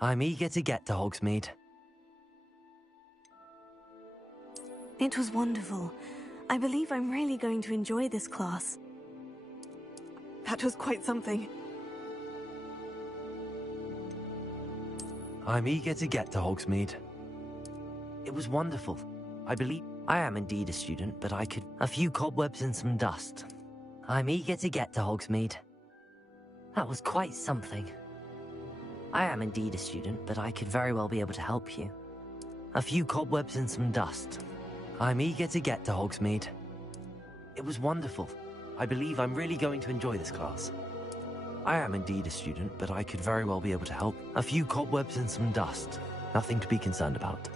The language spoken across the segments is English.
I'm eager to get to Hogsmeade. It was wonderful. I believe I'm really going to enjoy this class. That was quite something. I'm eager to get to Hogsmeade. It was wonderful. I believe I am indeed a student, but I could... A few cobwebs and some dust. I'm eager to get to Hogsmeade. That was quite something. I am indeed a student, but I could very well be able to help you. A few cobwebs and some dust. I'm eager to get to Hogsmeade. It was wonderful. I believe I'm really going to enjoy this class. I am indeed a student, but I could very well be able to help. A few cobwebs and some dust. Nothing to be concerned about.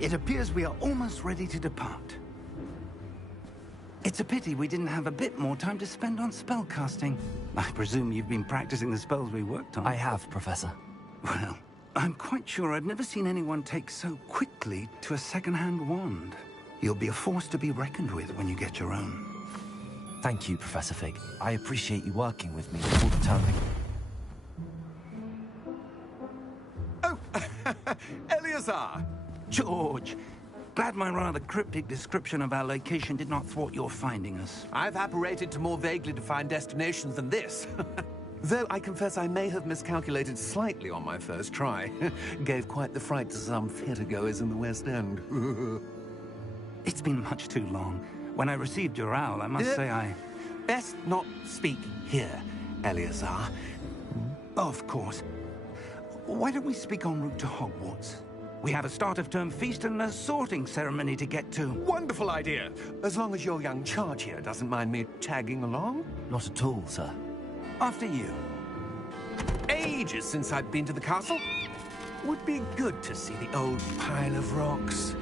It appears we are almost ready to depart. It's a pity we didn't have a bit more time to spend on spellcasting. I presume you've been practicing the spells we worked on. I have, Professor. Well, I'm quite sure I've never seen anyone take so quickly to a second-hand wand. You'll be a force to be reckoned with when you get your own. Thank you, Professor Fig. I appreciate you working with me all the time. Oh, Eleazar! George, glad my rather cryptic description of our location did not thwart your finding us. I've apparated to more vaguely defined destinations than this. Though I confess I may have miscalculated slightly on my first try. Gave quite the fright to some theatergoers in the West End. It's been much too long. When I received your owl, I must say I... Best not speak here, Eleazar. Of course. Why don't we speak en route to Hogwarts? We have a start-of-term feast and a sorting ceremony to get to. Wonderful idea! As long as your young charge here doesn't mind me tagging along. Not at all, sir. After you. Ages since I've been to the castle. Would be good to see the old pile of rocks.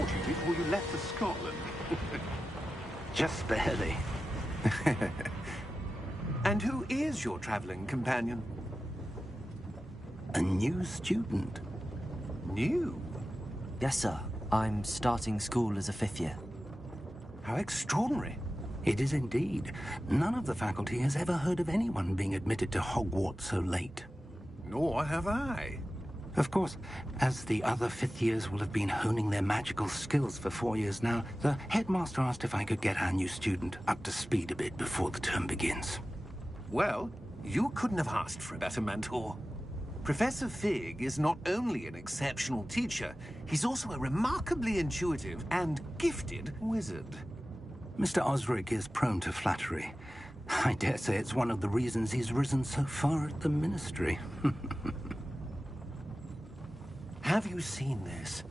caught you before you left for Scotland. Just barely. And who is your traveling companion? A new student. New? Yes, sir. I'm starting school as a 5th year. How extraordinary. It is indeed. None of the faculty has ever heard of anyone being admitted to Hogwarts so late. Nor have I. Of course, as the other 5th years will have been honing their magical skills for 4 years now, the headmaster asked if I could get our new student up to speed a bit before the term begins. Well, you couldn't have asked for a better mentor. Professor Fig is not only an exceptional teacher, he's also a remarkably intuitive and gifted wizard. Mr. Osric is prone to flattery. I dare say it's one of the reasons he's risen so far at the Ministry. Have you seen this?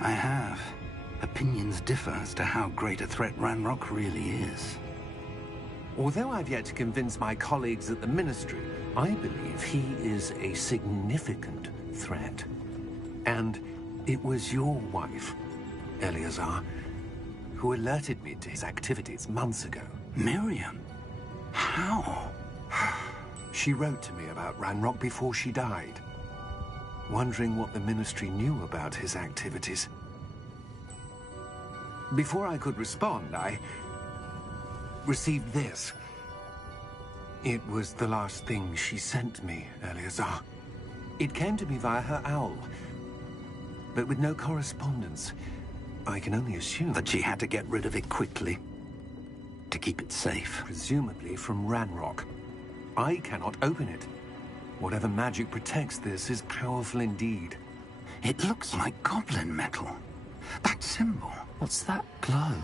I have. Opinions differ as to how great a threat Ranrock really is. Although I've yet to convince my colleagues at the Ministry, I believe he is a significant threat. And it was your wife, Eleazar, who alerted me to his activities months ago. Miriam? How? She wrote to me about Ranrock before she died, wondering what the Ministry knew about his activities. Before I could respond, I received this. It was the last thing she sent me, Eleazar. It came to me via her owl, but with no correspondence. I can only assume That she had to get rid of it quickly, to keep it safe. presumably from Ranrock. I cannot open it. Whatever magic protects this is powerful indeed. It looks like goblin metal. That symbol. What's that glow?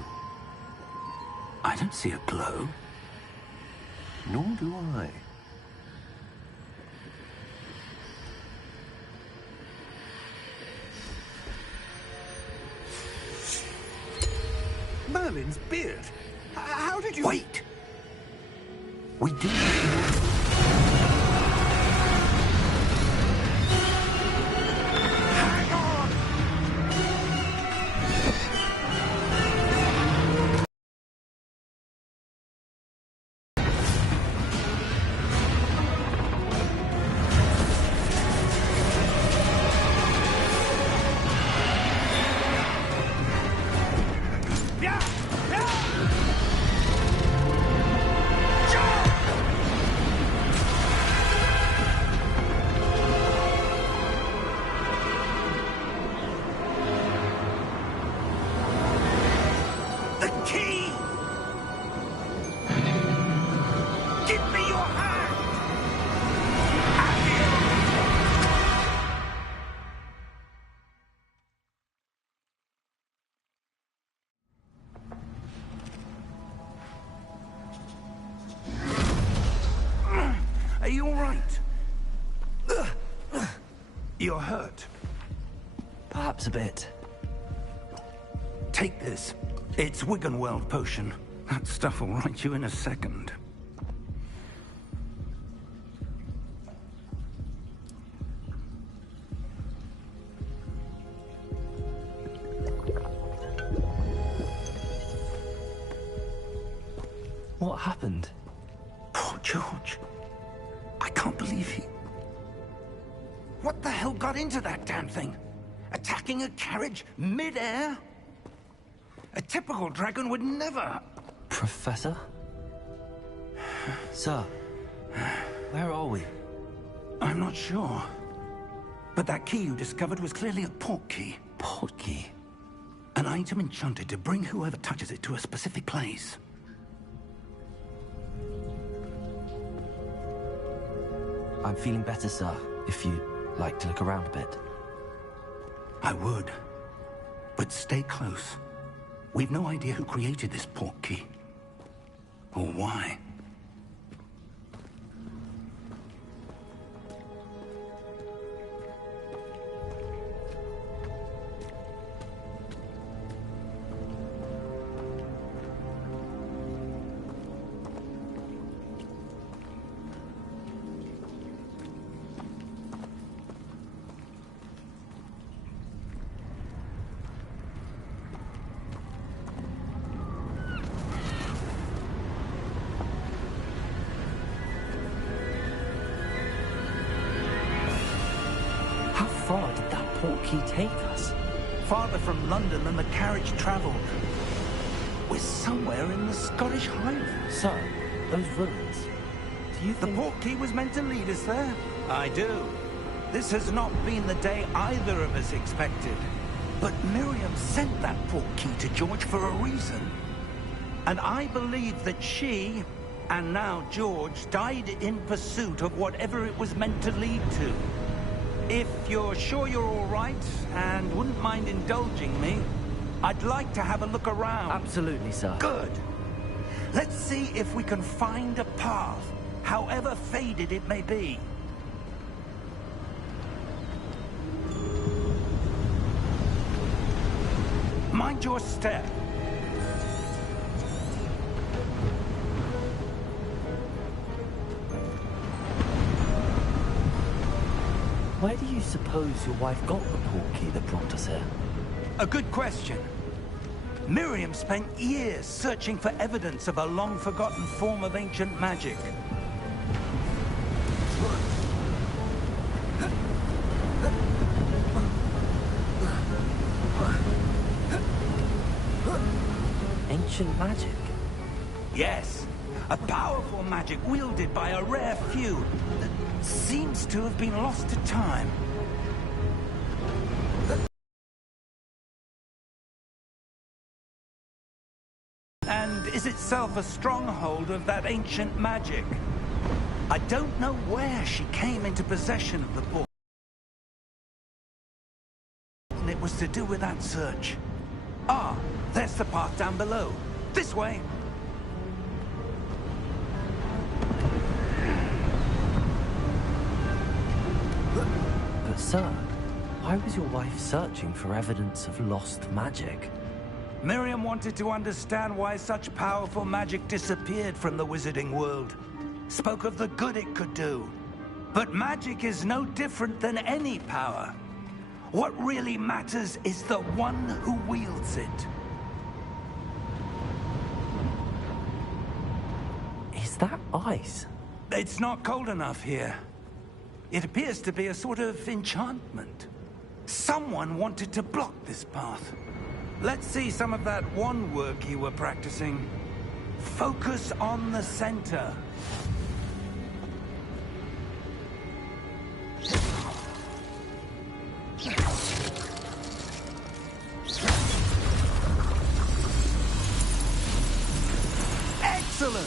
I don't see a glow. Nor do I. Merlin's beard. How did you... Wait! We do. Hang on! The key! Give me your hand! Are you all right? You're hurt. Perhaps a bit. Take this. It's Wiggenweld potion. That stuff will right you in a second. What happened? Poor George. I can't believe he... What the hell got into that damn thing? Attacking a carriage mid-air? A typical dragon would never... Professor? Sir, where are we? I'm not sure. But that key you discovered was clearly a portkey. Portkey? An item enchanted to bring whoever touches it to a specific place. I'm feeling better, sir, if you'd like to look around a bit. I would. But stay close. We've no idea who created this portkey. Or why. far did that portkey take us? Farther from London than the carriage travelled. We're somewhere in the Scottish Highlands. Sir, those ruins. Do you The think... portkey was meant to lead us there? I do. This has not been the day either of us expected. But Miriam sent that portkey to George for a reason. And I believe that she, and now George, died in pursuit of whatever it was meant to lead to. If you're sure you're all right, and wouldn't mind indulging me, I'd like to have a look around. Absolutely, sir. Good. Let's see if we can find a path, however faded it may be. Mind your step. Where do you suppose your wife got the portkey that brought us here? A good question. Miriam spent years searching for evidence of a long-forgotten form of ancient magic. Ancient magic? Yes, a powerful magic wielded by a rare few that seems to have been lost to time. And is itself a stronghold of that ancient magic. I don't know where she came into possession of the book. And it was to do with that search. Ah, there's the path down below. This way. But sir, why was your wife searching for evidence of lost magic? Miriam wanted to understand why such powerful magic disappeared from the wizarding world. Spoke of the good it could do. But magic is no different than any power. What really matters is the one who wields it. Is that ice? It's not cold enough here. It appears to be a sort of enchantment. Someone wanted to block this path. Let's see some of that wand work you were practicing. Focus on the center. Excellent!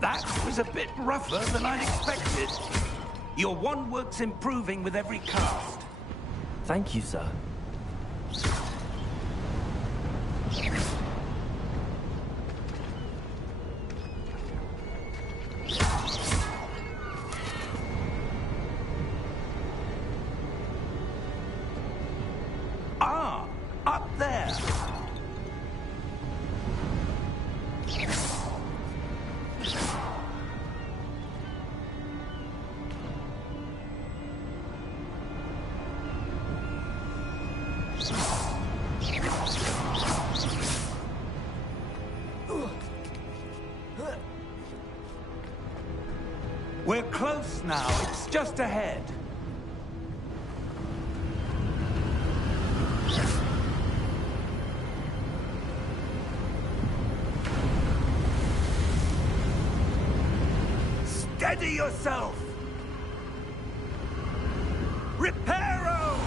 That was a bit rougher than I'd expected. Your wand work's improving with every cast. Thank you, sir. Ah, up there. We're close now. It's just ahead. Steady yourself! Reparo!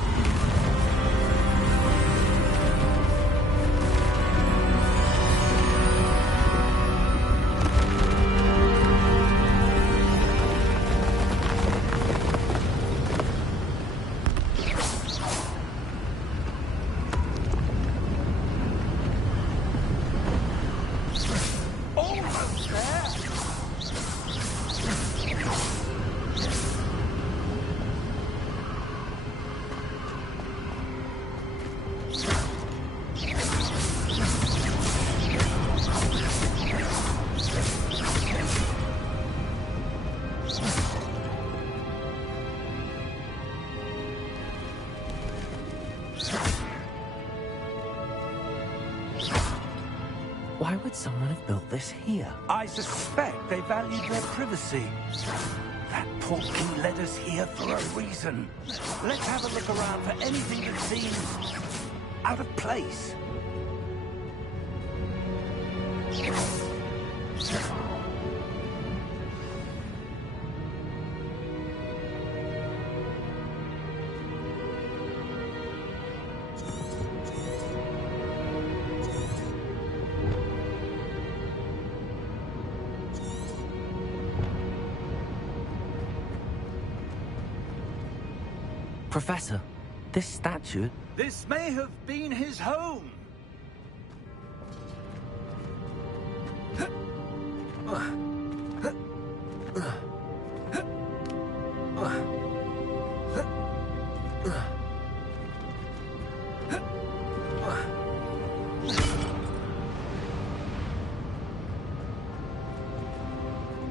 Why would someone have built this here? I suspect they valued their privacy. That portkey led us here for a reason. Let's have a look around for anything that seems out of place. Professor, this statue... This may have been his home.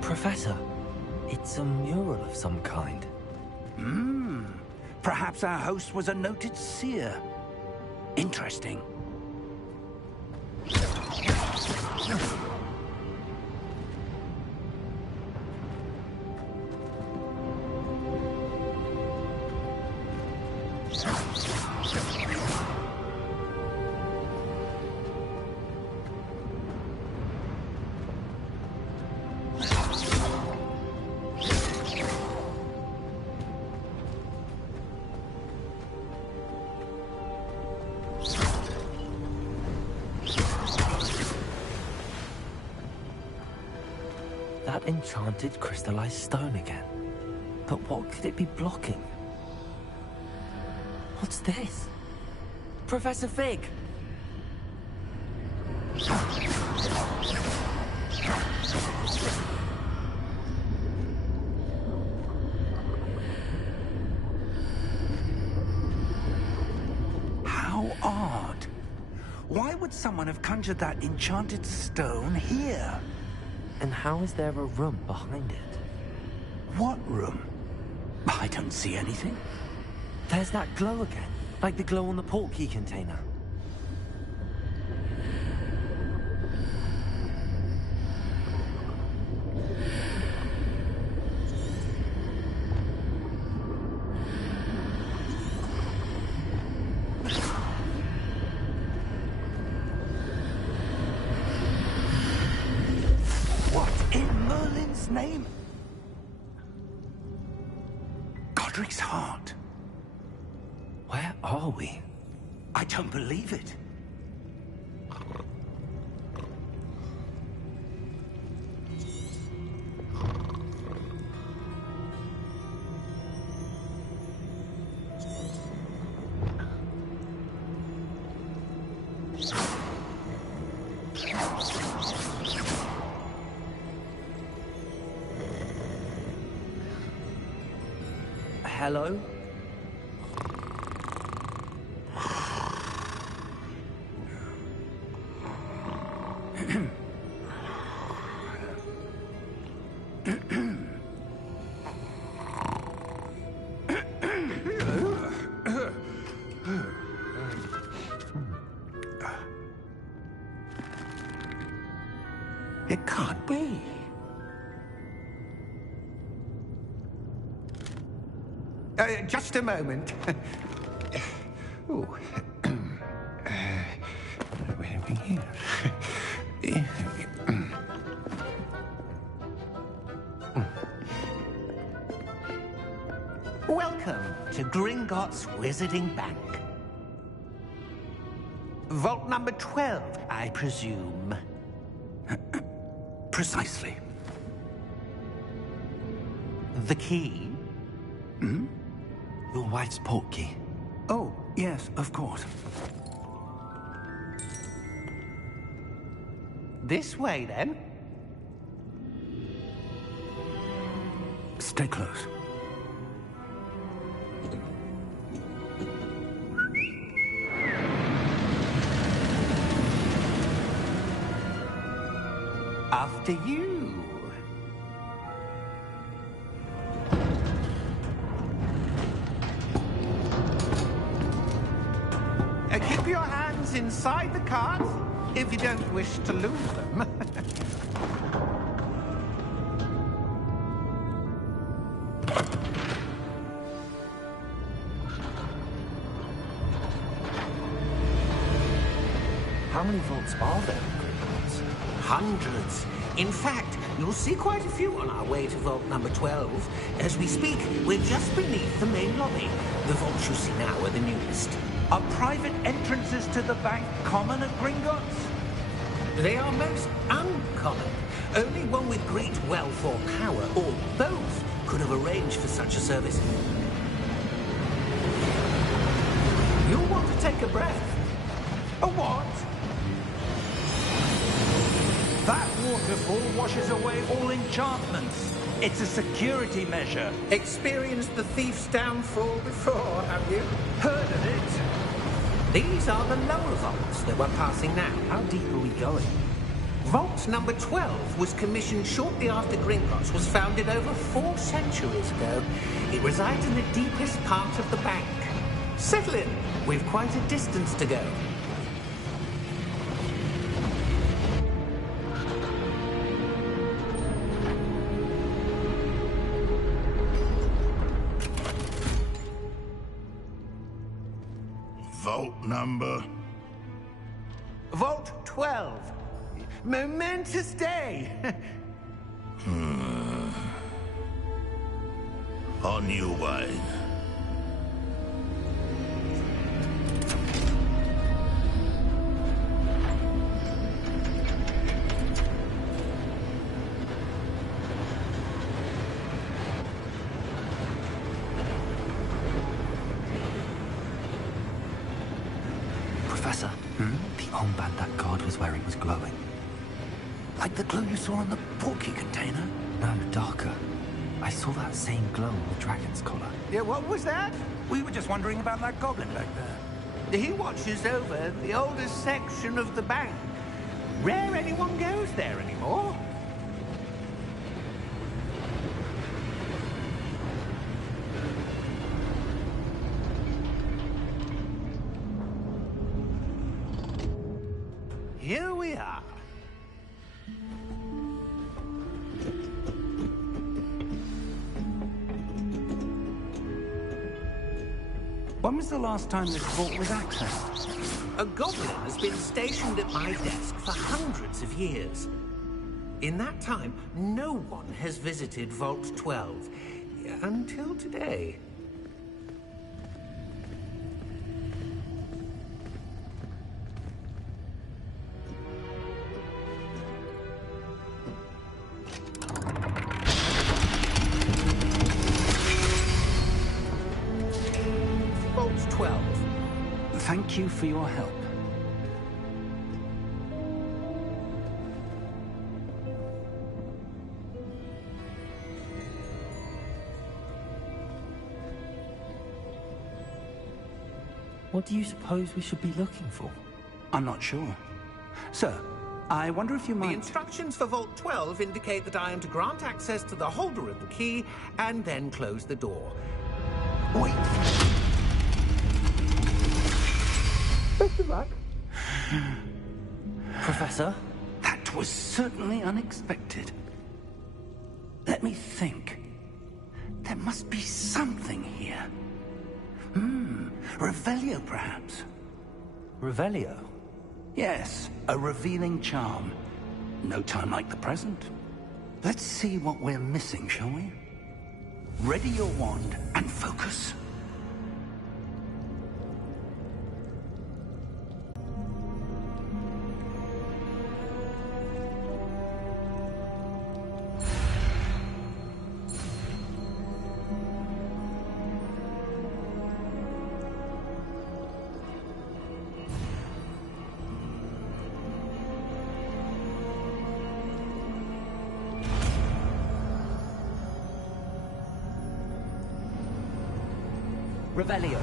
Professor, it's a mural of some kind. Perhaps our host was a noted seer. Interesting. That enchanted crystallized stone again. But what could it be blocking? What's this? Professor Fig! How odd. Why would someone have conjured that enchanted stone here? And how is there a room behind it? What room? I don't see anything. There's that glow again, like the glow on the portkey container. Name? Godric's heart. Where are we? I don't believe it. Hello? It can't be. Just a moment. Ooh. Where are we here? Welcome to Gringotts Wizarding Bank. Vault number 12, I presume. Precisely. The key? Hmm? Your wife's portkey. Oh, yes, of course. This way, then. Stay close. After you. Keep your hands inside the cart. if you don't wish to lose them. How many vaults are there in Gringotts? Hundreds. In fact, you'll see quite a few on our way to vault number 12. As we speak, we're just beneath the main lobby. The vaults you see now are the newest. Are private entrances to the bank common at Gringotts? They are most uncommon. Only one with great wealth or power, or both, could have arranged for such a service. You'll want to take a breath. A what? That waterfall washes away all enchantments. It's a security measure. Experienced the thief's downfall before, have you? Heard of it? These are the lower vaults that we're passing now. How deep are we going? Vault number 12 was commissioned shortly after Gringotts was founded over 4 centuries ago. It resides in the deepest part of the bank. Settle in. We've quite a distance to go. Vault number? Vault 12. Momentous day. On your way. Professor, the armband that guard was wearing was glowing. Like the glow you saw on the porky container? No, darker. I saw that same glow on the dragon's collar. Yeah, what was that? We were just wondering about that goblin back there. He watches over the oldest section of the bank. Rare anyone goes there anymore. Here we are. When was the last time this vault was accessed? A goblin has been stationed at my desk for hundreds of years. In that time, no one has visited Vault 12. Until today. Vault 12. Thank you for your help. What do you suppose we should be looking for? I'm not sure. Sir, I wonder if you The might... instructions for Vault 12 indicate that I am to grant access to the holder of the key and then close the door. Wait! Best of luck. Professor? That was certainly unexpected. Let me think. There must be something here. Revelio, perhaps? Revelio? Yes, a revealing charm. No time like the present. Let's see what we're missing, shall we? Ready your wand and focus. Revelio.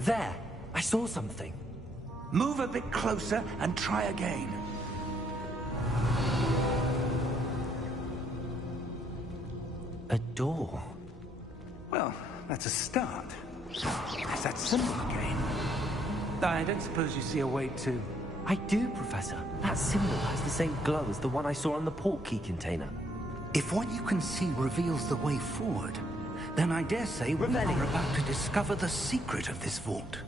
There! I saw something. Move a bit closer and try again. A door. Well, that's a start. There's that symbol again. I don't suppose you see a way to I do, Professor. That symbol has the same glow as the one I saw on the port key container. If what you can see reveals the way forward, then I dare say we are about to discover the secret of this vault.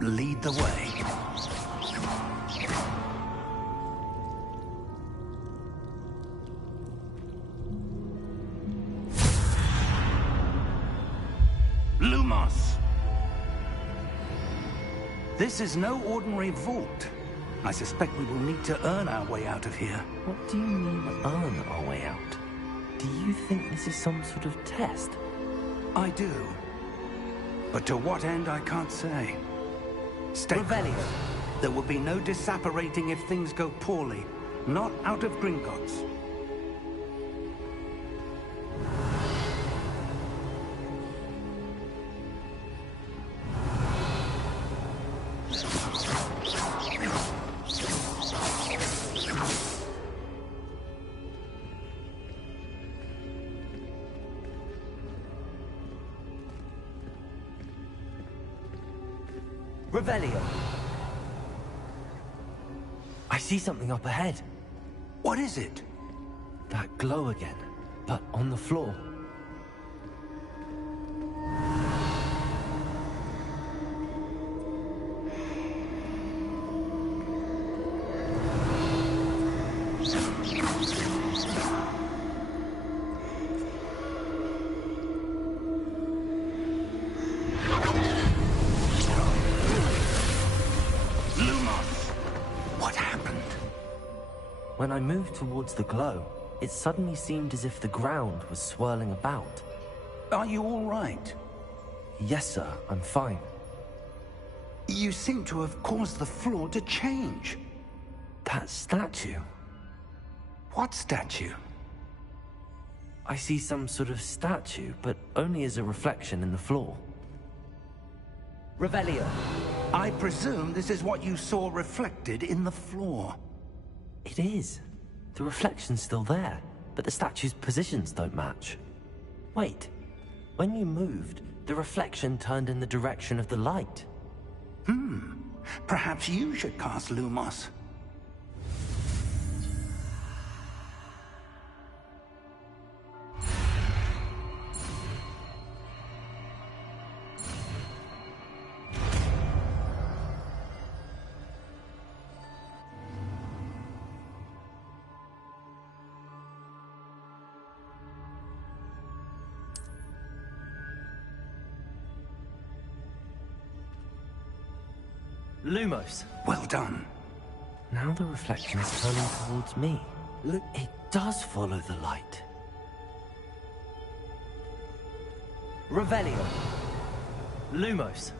Lead the way. Lumos! This is no ordinary vault. I suspect we will need to earn our way out of here. What do you mean, earn our way out? Do you think this is some sort of test? I do. But to what end, I can't say. Stay close. There will be no disapparating if things go poorly. Not out of Gringotts. Revelio. I see something up ahead. What is it? That glow again, but on the floor. When I moved towards the glow, it suddenly seemed as if the ground was swirling about. Are you all right? Yes, sir, I'm fine. You seem to have caused the floor to change. That statue? What statue? I see some sort of statue, but only as a reflection in the floor. Revelio. I presume this is what you saw reflected in the floor. It is. The reflection's still there, but the statue's positions don't match. Wait. When you moved, the reflection turned in the direction of the light. Perhaps you should cast Lumos. Lumos. Well done. Now the reflection is turning towards me. Look, it does follow the light. Revelio. Lumos.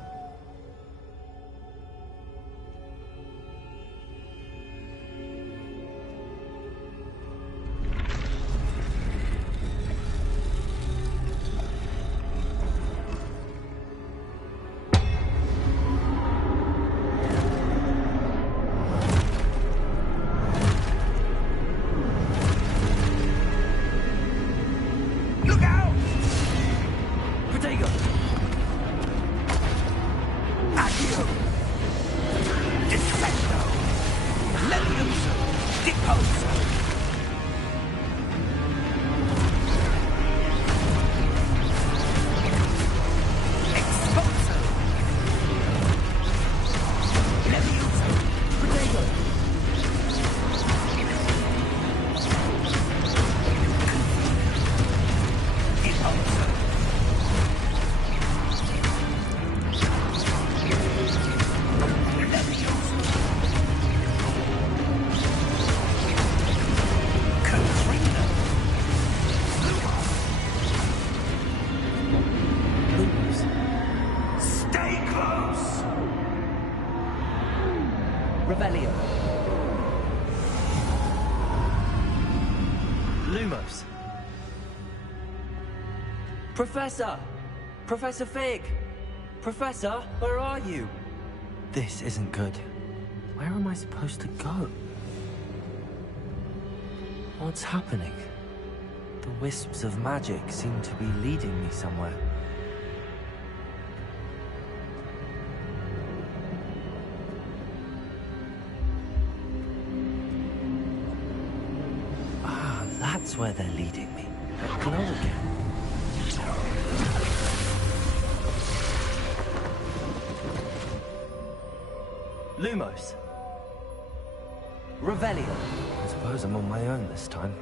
Revelio. Lumos. Professor! Professor Fig! Professor, where are you? This isn't good. Where am I supposed to go? What's happening? The wisps of magic seem to be leading me somewhere. swear they're leading me. Glow again. Lumos. Revelio. I suppose I'm on my own this time.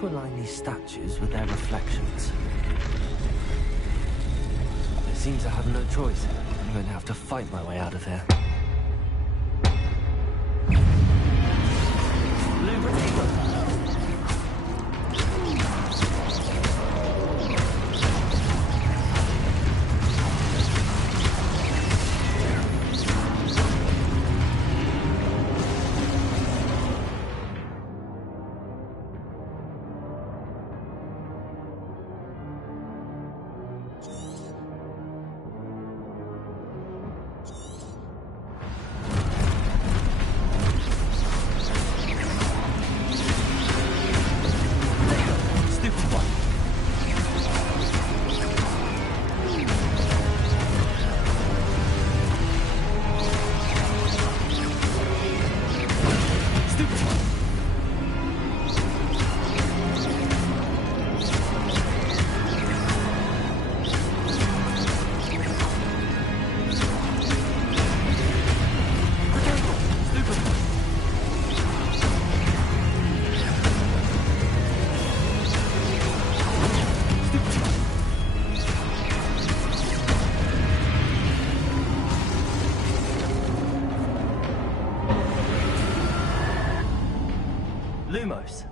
To align these statues with their reflections. It seems I have no choice. I'm going to have to fight my way out of here. Lumos.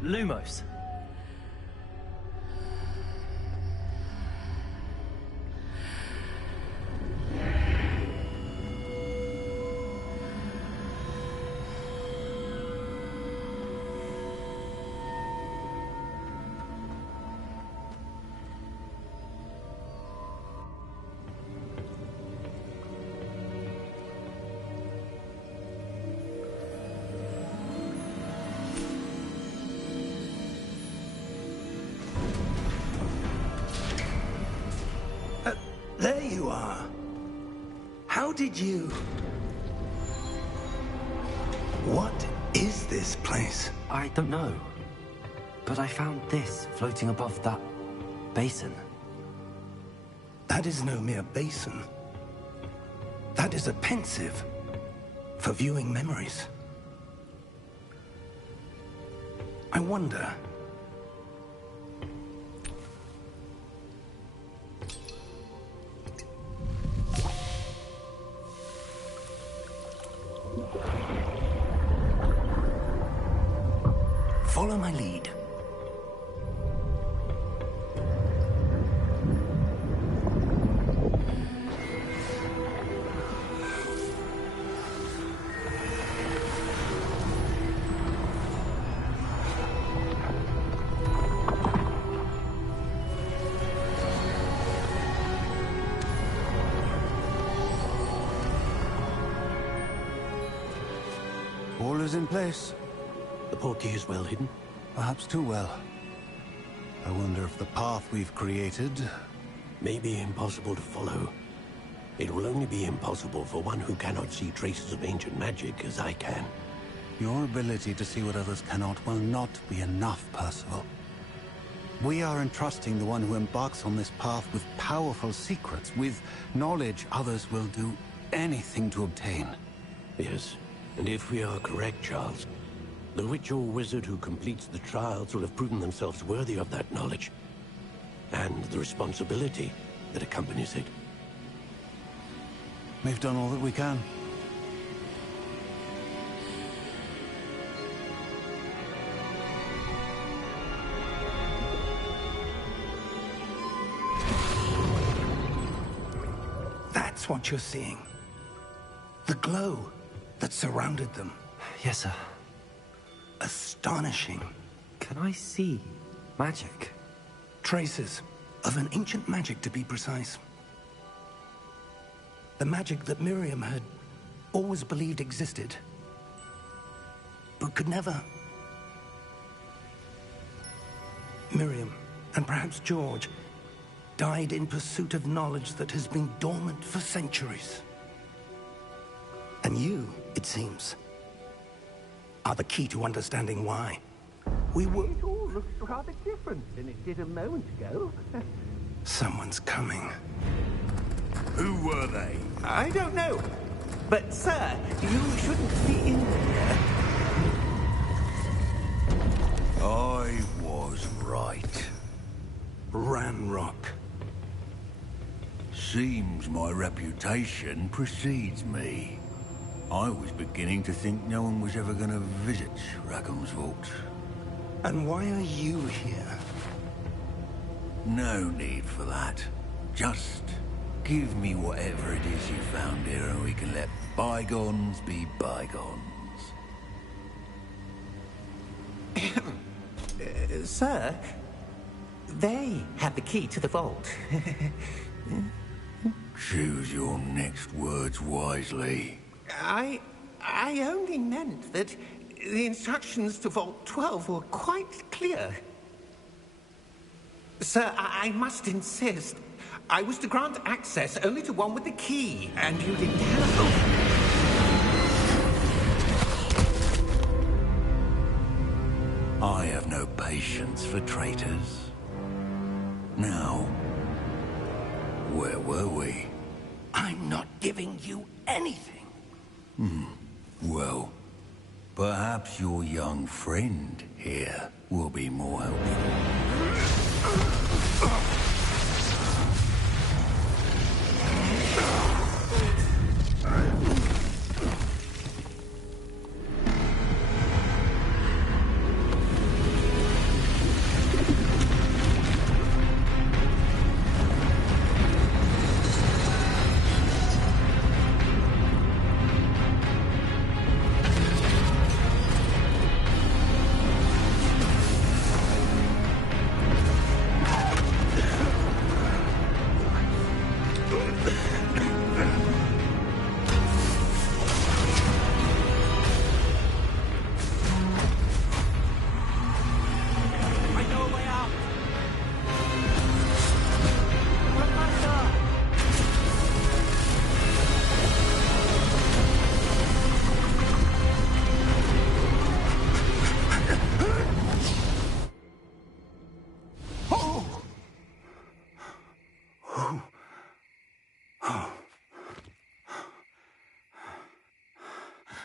Lumos. There you are. How did you... What is this place? I don't know. But I found this floating above that basin. That is no mere basin. That is a pensive for viewing memories. I wonder... Follow my lead. All is in place. The portkey is well hidden? Perhaps too well. I wonder if the path we've created... May be impossible to follow. It will only be impossible for one who cannot see traces of ancient magic as I can. Your ability to see what others cannot will not be enough, Percival. We are entrusting the one who embarks on this path with powerful secrets, with knowledge others will do anything to obtain. Yes, and if we are correct, Charles, the witch or wizard who completes the trials will have proven themselves worthy of that knowledge, and the responsibility that accompanies it. We've done all that we can. That's what you're seeing. The glow that surrounded them. Yes, sir. Astonishing. Can I see magic? Traces of an ancient magic, to be precise. The magic that Miriam had always believed existed, but could never. Miriam, and perhaps George, died in pursuit of knowledge that has been dormant for centuries. And you, it seems, are the key to understanding why. We were... It all looks rather different than it did a moment ago. Someone's coming. Who were they? I don't know. But, sir, you shouldn't be in here. I was right. Ranrock. Seems my reputation precedes me. I was beginning to think no one was ever going to visit Rackham's vault. And why are you here? No need for that. Just give me whatever it is you found here and we can let bygones be bygones. Sir, they have the key to the vault. Choose your next words wisely. I only meant that the instructions to Vault 12 were quite clear. Sir, I must insist. I was to grant access only to one with the key, and you didn't have... I have no patience for traitors. Now, where were we? I'm not giving you anything. Well, perhaps your young friend here will be more helpful.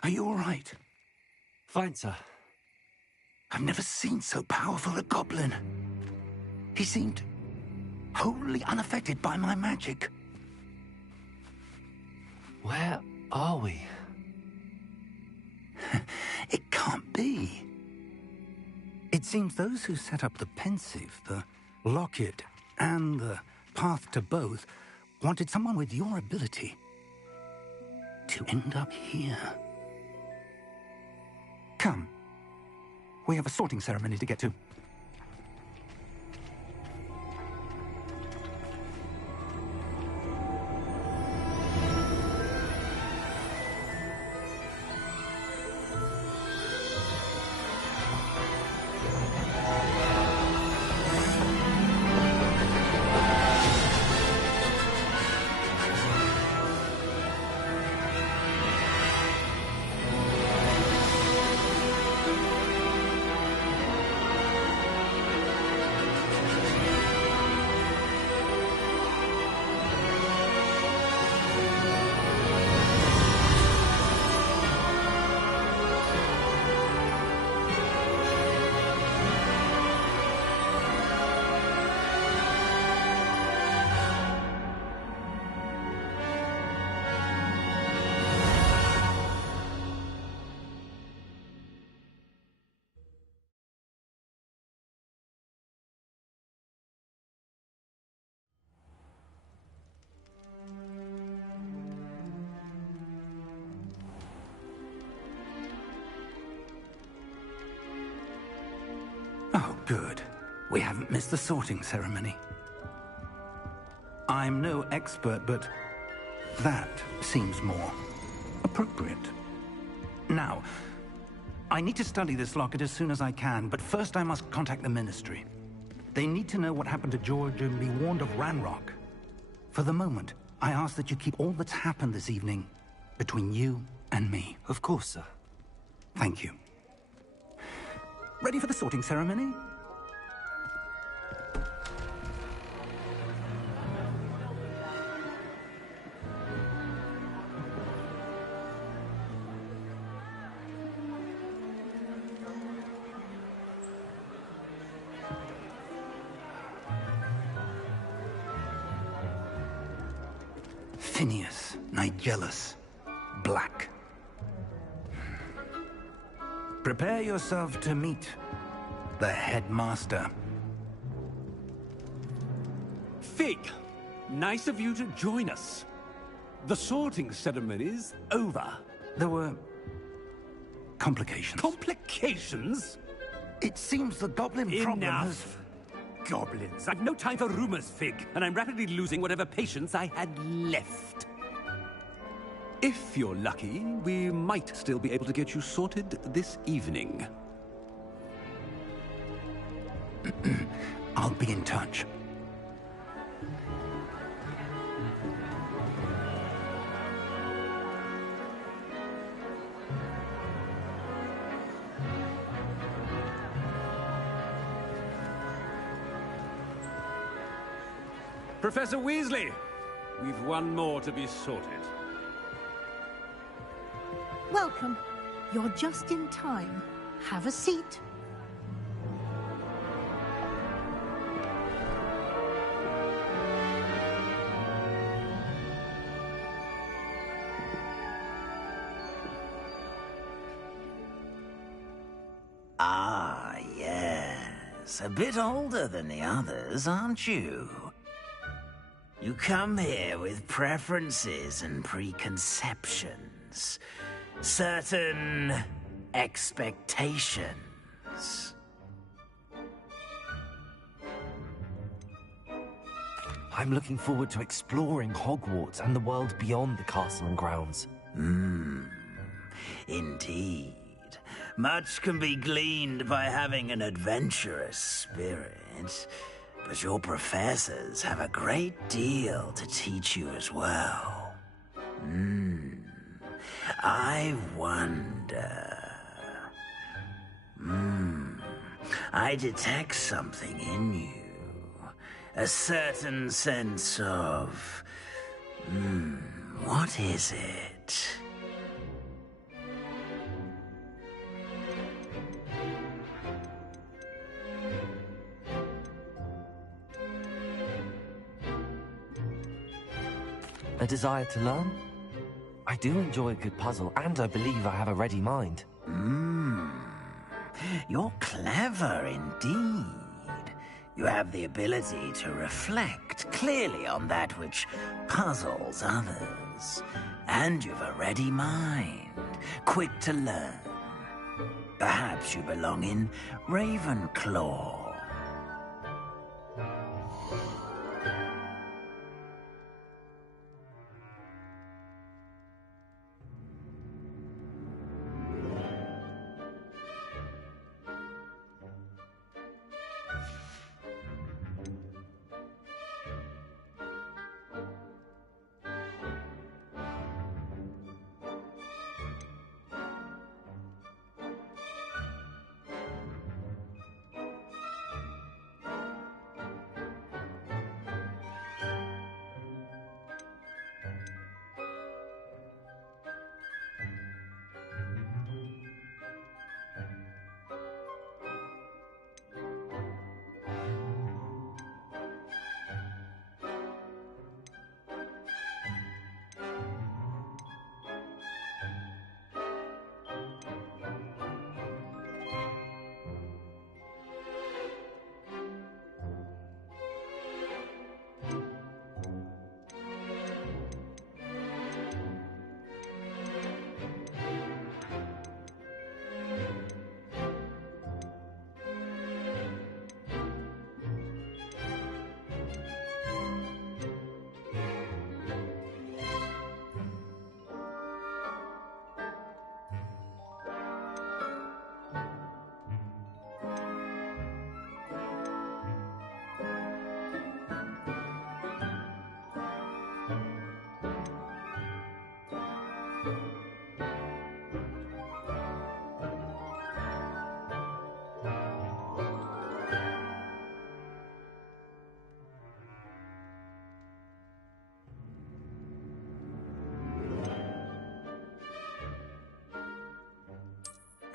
Are you all right? Fine, sir. I've never seen so powerful a goblin. He seemed wholly unaffected by my magic. Where are we? It can't be. It seems those who set up the pensive, the locket, and the path to both wanted someone with your ability to end up here. Come. We have a sorting ceremony to get to. Good. We haven't missed the sorting ceremony. I'm no expert, but that seems more appropriate. Now, I need to study this locket as soon as I can, but first I must contact the Ministry. They need to know what happened to George and be warned of Ranrock. For the moment, I ask that you keep all that's happened this evening between you and me. Of course, sir. Thank you. Ready for the sorting ceremony? Phineas, Nigellus, Black. Prepare yourself to meet the headmaster. Fig, nice of you to join us. The sorting ceremony's over. There were complications. Complications? It seems the goblin problem has... Enough. Goblins. I've no time for rumors, Fig, and I'm rapidly losing whatever patience I had left. If you're lucky, we might still be able to get you sorted this evening. I'll be in touch. Professor Weasley, we've one more to be sorted. Welcome. You're just in time. Have a seat. Ah, yes. A bit older than the others, aren't you? You come here with preferences and preconceptions. Certain expectations. I'm looking forward to exploring Hogwarts and the world beyond the castle and grounds. Indeed. Much can be gleaned by having an adventurous spirit, but your professors have a great deal to teach you as well. I wonder... I detect something in you. A certain sense of... what is it? A desire to learn? I do enjoy a good puzzle, and I believe I have a ready mind. You're clever indeed. You have the ability to reflect clearly on that which puzzles others. And you've a ready mind, quick to learn. Perhaps you belong in Ravenclaw.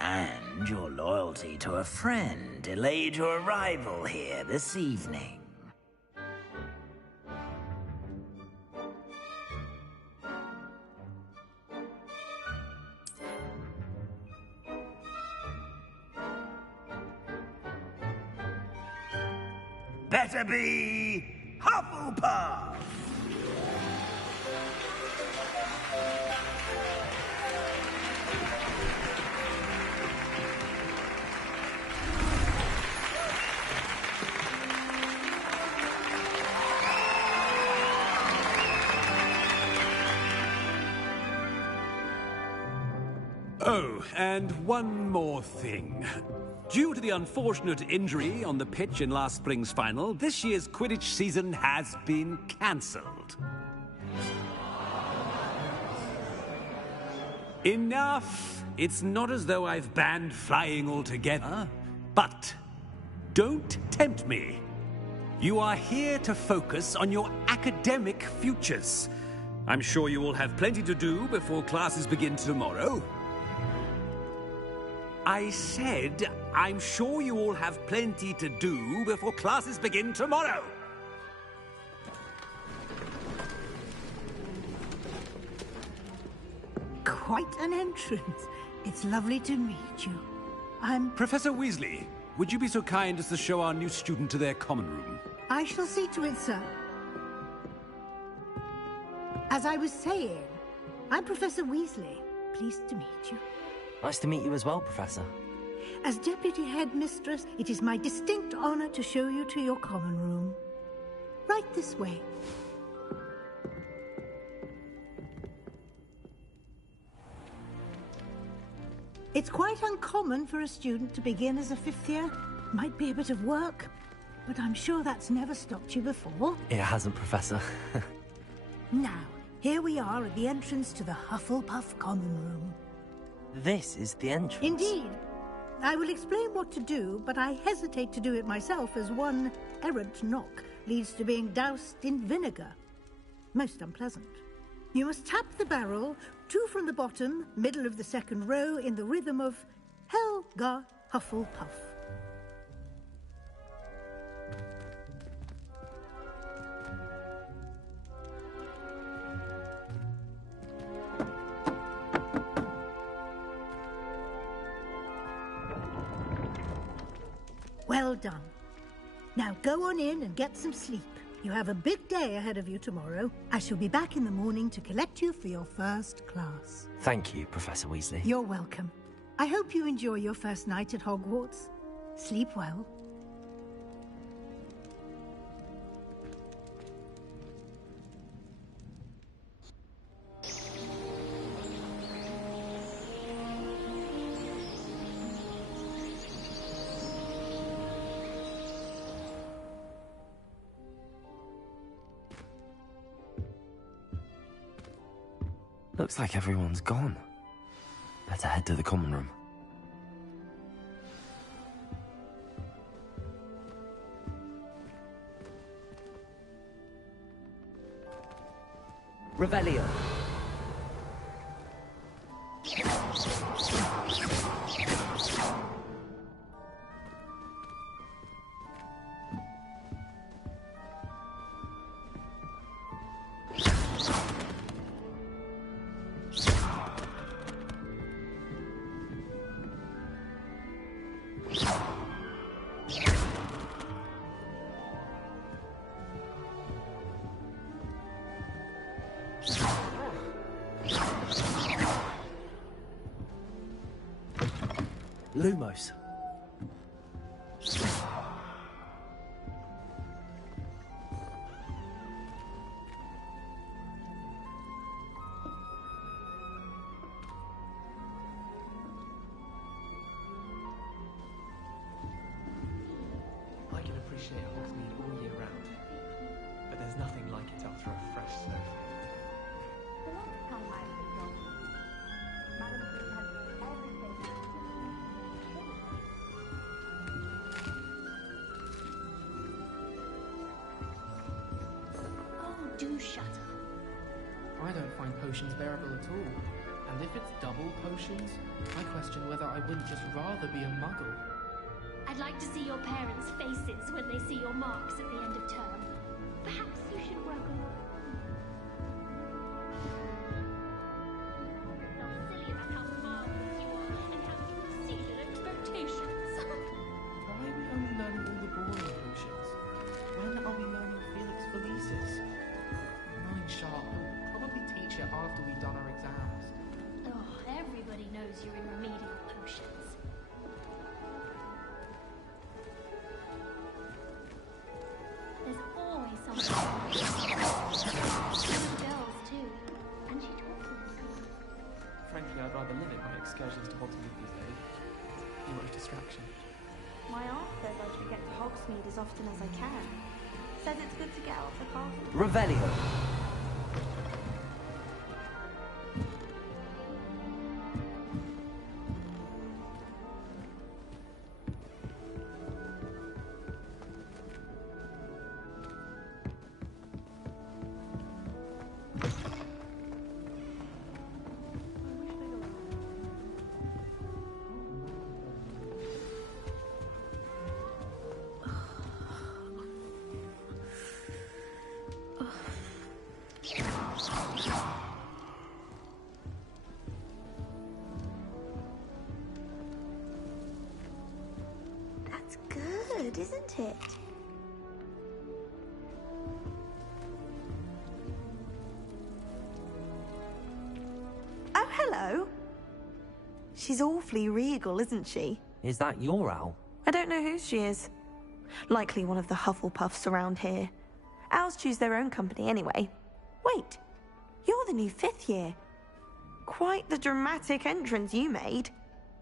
And your loyalty to a friend delayed your arrival here this evening. Better be Hufflepuff! Oh, and one more thing. Due to the unfortunate injury on the pitch in last spring's final, this year's Quidditch season has been cancelled. Enough! It's not as though I've banned flying altogether, but don't tempt me. You are here to focus on your academic futures. I'm sure you will have plenty to do before classes begin tomorrow. I said, I'm sure you all have plenty to do before classes begin tomorrow. Quite an entrance. It's lovely to meet you. I'm... Professor Weasley, would you be so kind as to show our new student to their common room? I shall see to it, sir. As I was saying, I'm Professor Weasley. Pleased to meet you. Nice to meet you as well, Professor. As Deputy Headmistress, it is my distinct honor to show you to your common room. Right this way. It's quite uncommon for a student to begin as a fifth year. Might be a bit of work, but I'm sure that's never stopped you before. It hasn't, Professor. Now, here we are at the entrance to the Hufflepuff common room. This is the entrance. Indeed. I will explain what to do, but I hesitate to do it myself as one errant knock leads to being doused in vinegar. Most unpleasant. You must tap the barrel, 2 from the bottom, middle of the second row, in the rhythm of Helga Hufflepuff. Well done. Now go on in and get some sleep. You have a big day ahead of you tomorrow. I shall be back in the morning to collect you for your first class. Thank you, Professor Weasley. You're welcome. I hope you enjoy your first night at Hogwarts. Sleep well. Looks like everyone's gone. Better head to the common room. Revelio. Lumos. I can appreciate Hogsmeade all year round, but there's nothing like it after a fresh snowfall. Oh, do shut up. I don't find potions bearable at all. And if it's double potions, I question whether I wouldn't just rather be a muggle. I'd like to see your parents' faces when they see your marks at the end of term. Perhaps you should work on your silly about how marvelous you are and how you exceeded expectations. Why are we only learning all the boring potions? When are we learning Felix Felicis? 9 sharp. We'll probably teach it after we've done our exams. Oh, everybody knows you're in remedial potions. There's always something. Girls too, and she talks with them. Frankly, I'd rather limit my excursions to Hogsmeade these days. Too much distraction. My aunt says I should get to Hogsmeade as often as I can. Says it's good to get off the castle. Revelio. That's good, isn't it? Oh, hello. She's awfully regal, isn't she? Is that your owl? I don't know who she is. Likely one of the Hufflepuffs around here. Owls choose their own company anyway. Wait, you're the new 5th year. Quite the dramatic entrance you made.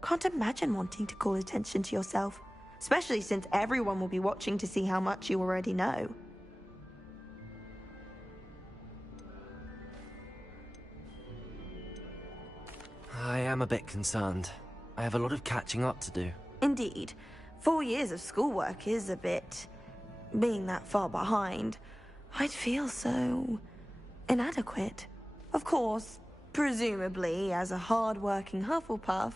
Can't imagine wanting to call attention to yourself, especially since everyone will be watching to see how much you already know. I am a bit concerned. I have a lot of catching up to do. Indeed. 4 years of schoolwork is a bit... being that far behind. I'd feel so... inadequate. Of course, presumably, as a hard-working Hufflepuff,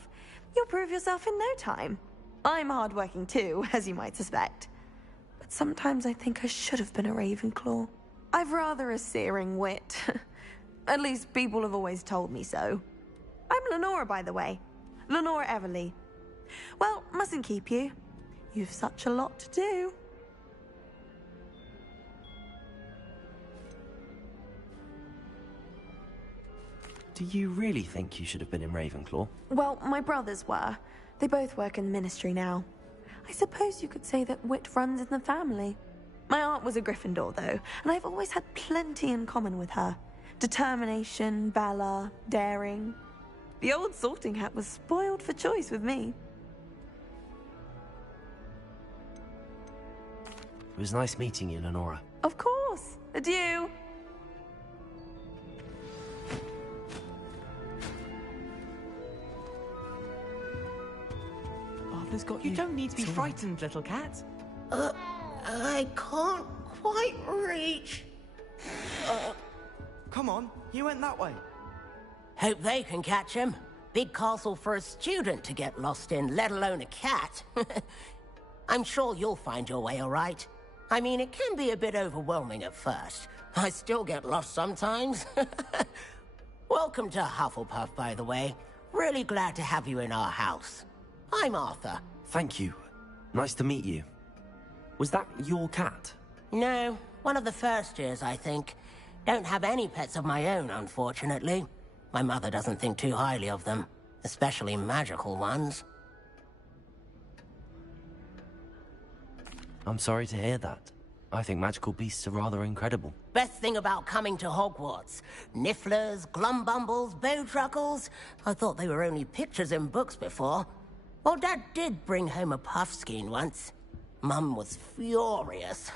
you'll prove yourself in no time. I'm hard-working too, as you might suspect. But sometimes I think I should have been a Ravenclaw. I've rather a searing wit. At least people have always told me so. I'm Lenora, by the way. Lenora Everly. Well, mustn't keep you. You've such a lot to do. Do you really think you should have been in Ravenclaw? Well, my brothers were. They both work in the ministry now. I suppose you could say that wit runs in the family. My aunt was a Gryffindor, though, and I've always had plenty in common with her. Determination, valor, daring. The old sorting hat was spoiled for choice with me. It was nice meeting you, Lenora. Of course. Adieu. Arthur's got you. You don't need to be frightened, little cat. I can't quite reach. Come on, you went that way. Hope they can catch him. Big castle for a student to get lost in, let alone a cat. I'm sure you'll find your way all right. I mean, it can be a bit overwhelming at first. I still get lost sometimes. Welcome to Hufflepuff, by the way. Really glad to have you in our house. I'm Arthur. Thank you. Nice to meet you. Was that your cat? No, one of the first years, I think. Don't have any pets of my own, unfortunately. My mother doesn't think too highly of them, especially magical ones. I'm sorry to hear that. I think magical beasts are rather incredible. Best thing about coming to Hogwarts. Nifflers, glumbumbles, bowtruckles. I thought they were only pictures in books before. Well, Dad did bring home a puffskein once. Mum was furious.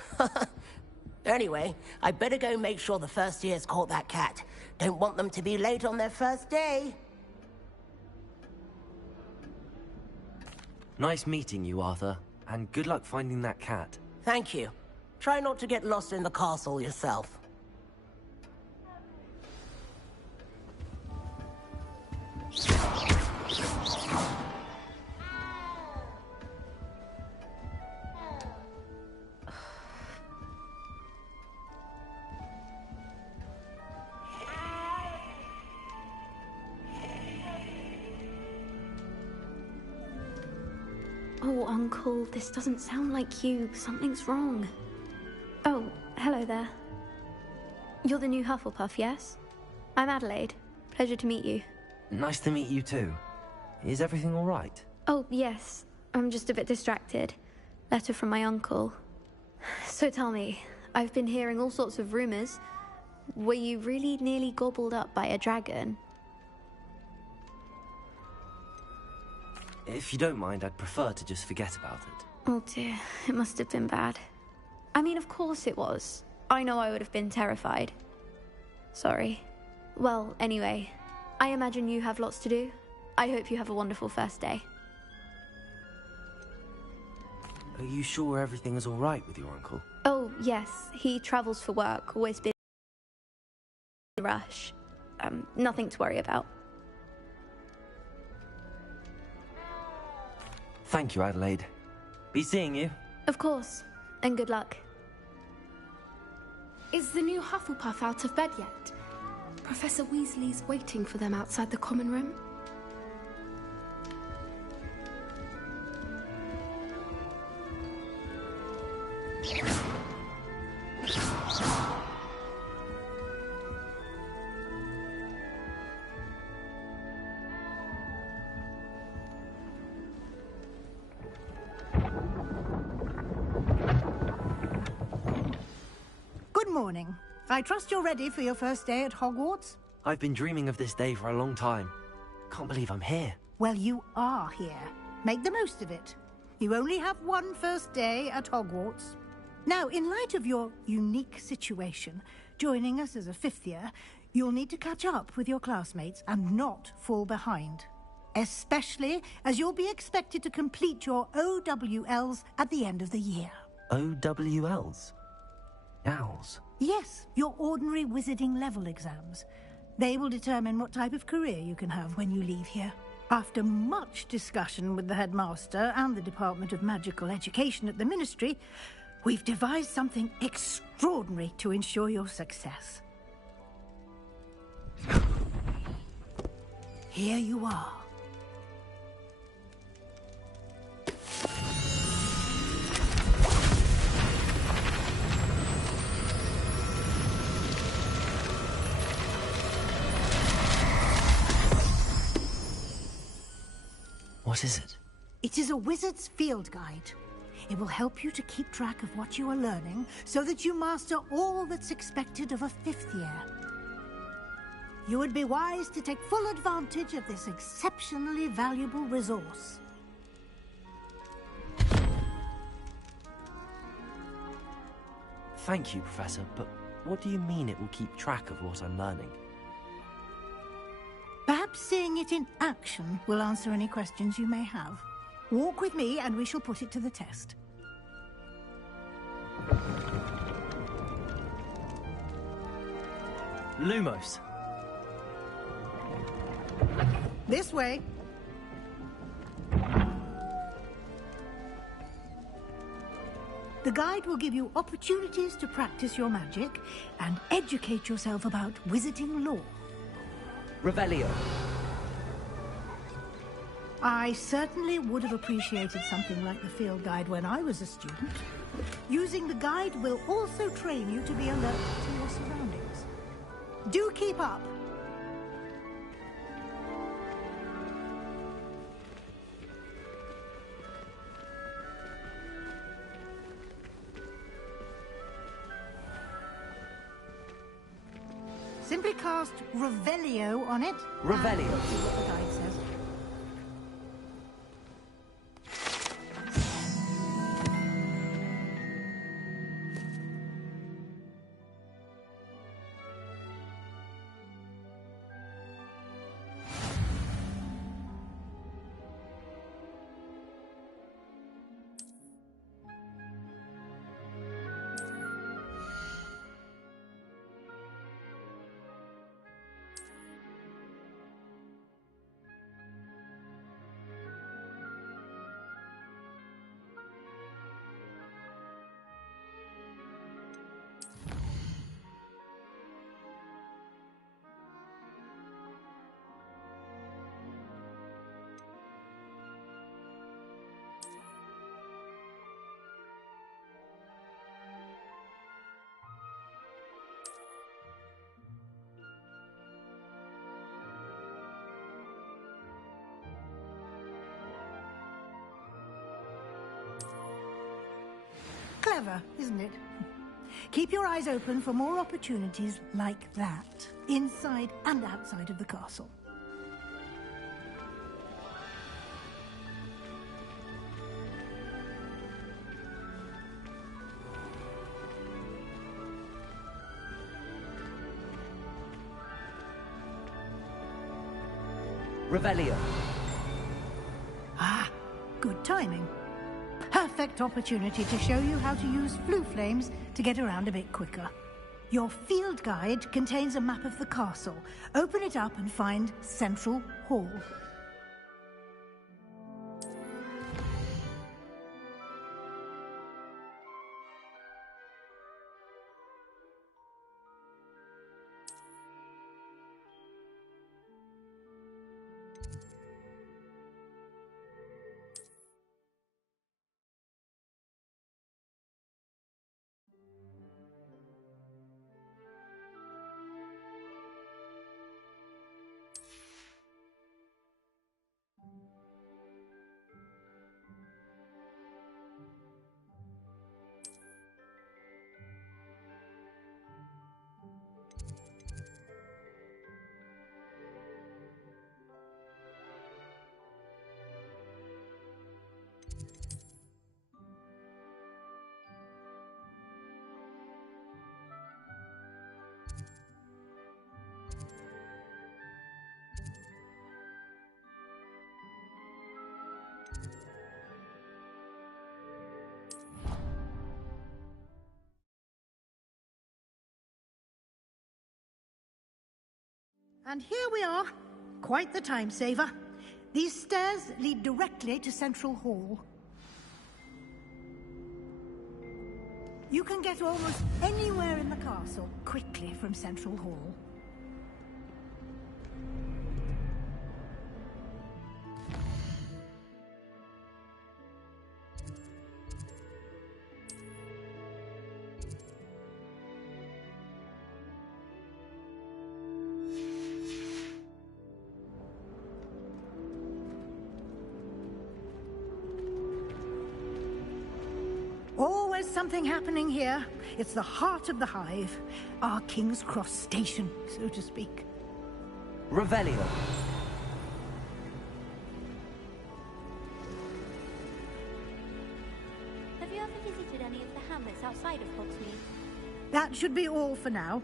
Anyway, I better go make sure the first years caught that cat. Don't want them to be late on their first day. Nice meeting you, Arthur. And good luck finding that cat. Thank you. Try not to get lost in the castle yourself. Oh, Uncle, this doesn't sound like you. Something's wrong. Oh, hello there. You're the new Hufflepuff, yes? I'm Adelaide. Pleasure to meet you. Nice to meet you too. Is everything all right? Oh, yes. I'm just a bit distracted. Letter from my uncle. So tell me, I've been hearing all sorts of rumors. Were you really nearly gobbled up by a dragon? If you don't mind, I'd prefer to just forget about it. Oh dear, it must have been bad. I mean, of course it was. I know I would have been terrified. Sorry. Well, anyway, I imagine you have lots to do. I hope you have a wonderful first day. Are you sure everything is all right with your uncle? Oh, yes. He travels for work, always been in a rush. Nothing to worry about. Thank you, Adelaide. Be seeing you. Of course. And good luck. Is the new Hufflepuff out of bed yet? Professor Weasley's waiting for them outside the common room. Good morning. I trust you're ready for your first day at Hogwarts? I've been dreaming of this day for a long time. Can't believe I'm here. Well, you are here. Make the most of it. You only have one first day at Hogwarts. Now, in light of your unique situation, joining us as a fifth year, you'll need to catch up with your classmates and not fall behind. Especially as you'll be expected to complete your OWLs at the end of the year. OWLs? Owls? Yes, your ordinary wizarding level exams. They will determine what type of career you can have when you leave here. After much discussion with the headmaster and the Department of Magical Education at the Ministry, we've devised something extraordinary to ensure your success. Here you are. What is it? It is a wizard's field guide. It will help you to keep track of what you are learning so that you master all that's expected of a fifth year. You would be wise to take full advantage of this exceptionally valuable resource. Thank you, Professor, but what do you mean it will keep track of what I'm learning? Perhaps seeing it in action will answer any questions you may have. Walk with me and we shall put it to the test. Lumos. This way. The guide will give you opportunities to practice your magic and educate yourself about wizarding lore. Revelio. I certainly would have appreciated something like the field guide when I was a student. Using the guide will also train you to be alert to your surroundings. Do keep up. Simply cast Revelio on it. Revelio. And see what the guide says. Clever, isn't it? Keep your eyes open for more opportunities like that, inside and outside of the castle. Revelio. Ah, good timing. Perfect opportunity to show you how to use flue flames to get around a bit quicker. Your field guide contains a map of the castle. Open it up and find Central Hall. And here we are. Quite the time saver. These stairs lead directly to Central Hall. You can get almost anywhere in the castle quickly from Central Hall. Always something happening here. It's the heart of the hive. Our King's Cross station, so to speak. Revelio. Have you ever visited any of the hamlets outside of Hogsmeade? That should be all for now.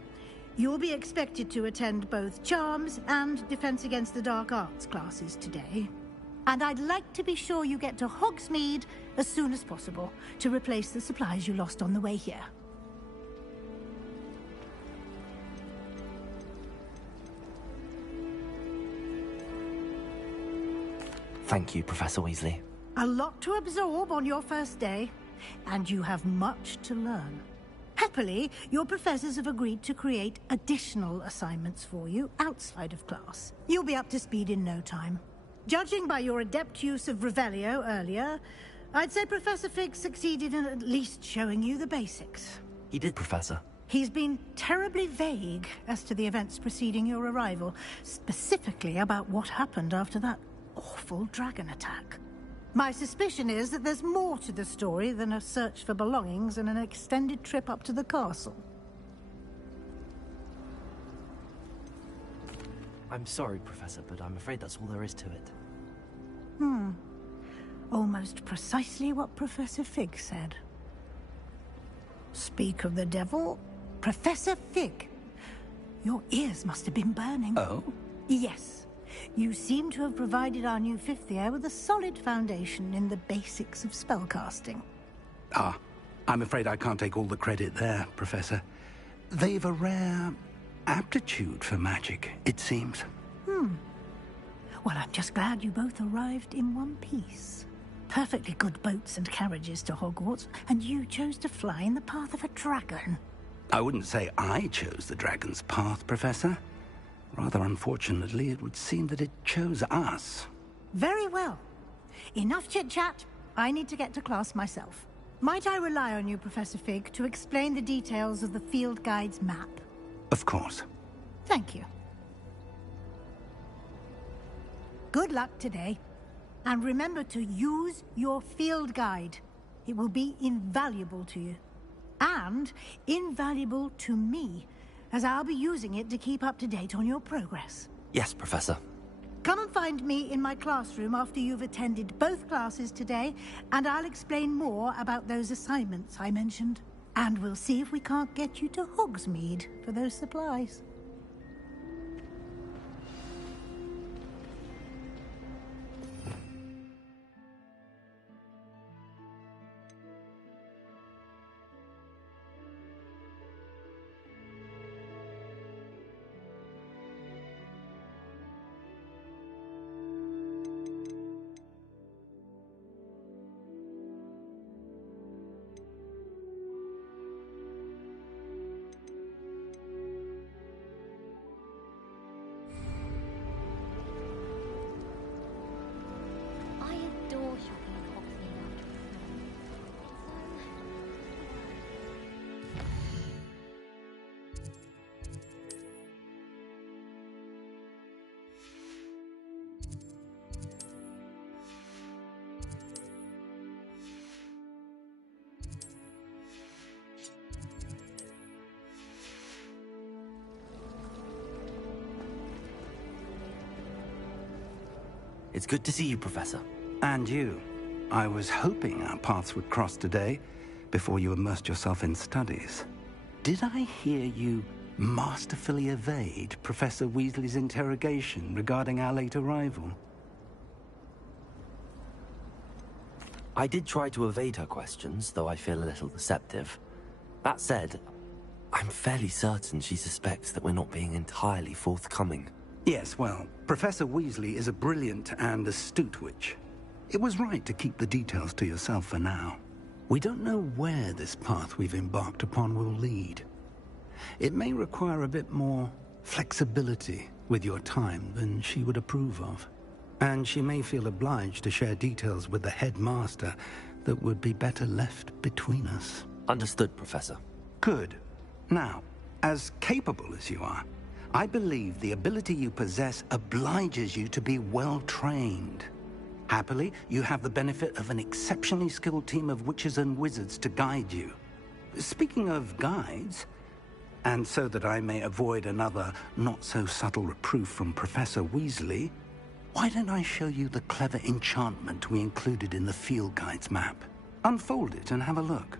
You'll be expected to attend both Charms and Defense Against the Dark Arts classes today. And I'd like to be sure you get to Hogsmeade as soon as possible to replace the supplies you lost on the way here. Thank you, Professor Weasley. A lot to absorb on your first day, and you have much to learn. Happily, your professors have agreed to create additional assignments for you outside of class. You'll be up to speed in no time. Judging by your adept use of Revelio earlier, I'd say Professor Fig succeeded in at least showing you the basics. He did, Professor. He's been terribly vague as to the events preceding your arrival, specifically about what happened after that awful dragon attack. My suspicion is that there's more to the story than a search for belongings and an extended trip up to the castle. I'm sorry, Professor, but I'm afraid that's all there is to it. Almost precisely what Professor Fig said. Speak of the devil, Professor Fig. Your ears must have been burning. Oh? Yes. You seem to have provided our new fifth year with a solid foundation in the basics of spellcasting. Ah, I'm afraid I can't take all the credit there, Professor. They've a rare aptitude for magic, it seems. Well, I'm just glad you both arrived in one piece. Perfectly good boats and carriages to Hogwarts, and you chose to fly in the path of a dragon. I wouldn't say I chose the dragon's path, Professor. Rather unfortunately, it would seem that it chose us. Very well. Enough chit-chat. I need to get to class myself. Might I rely on you, Professor Fig, to explain the details of the field guide's map? Of course. Thank you. Good luck today. And remember to use your field guide. It will be invaluable to you. And invaluable to me, as I'll be using it to keep up to date on your progress. Yes, Professor. Come and find me in my classroom after you've attended both classes today, and I'll explain more about those assignments I mentioned. And we'll see if we can't get you to Hogsmeade for those supplies. I adore shopping in Hogsmeade after It's good to see you, Professor. And you. I was hoping our paths would cross today, before you immersed yourself in studies. Did I hear you masterfully evade Professor Weasley's interrogation regarding our late arrival? I did try to evade her questions, though I feel a little deceptive. That said, I'm fairly certain she suspects that we're not being entirely forthcoming. Yes, well, Professor Weasley is a brilliant and astute witch. It was right to keep the details to yourself for now. We don't know where this path we've embarked upon will lead. It may require a bit more flexibility with your time than she would approve of. And she may feel obliged to share details with the headmaster that would be better left between us. Understood, Professor. Good. Now, as capable as you are, I believe the ability you possess obliges you to be well-trained. Happily, you have the benefit of an exceptionally skilled team of witches and wizards to guide you. Speaking of guides, and so that I may avoid another not-so-subtle reproof from Professor Weasley, why don't I show you the clever enchantment we included in the field guide's map? Unfold it and have a look.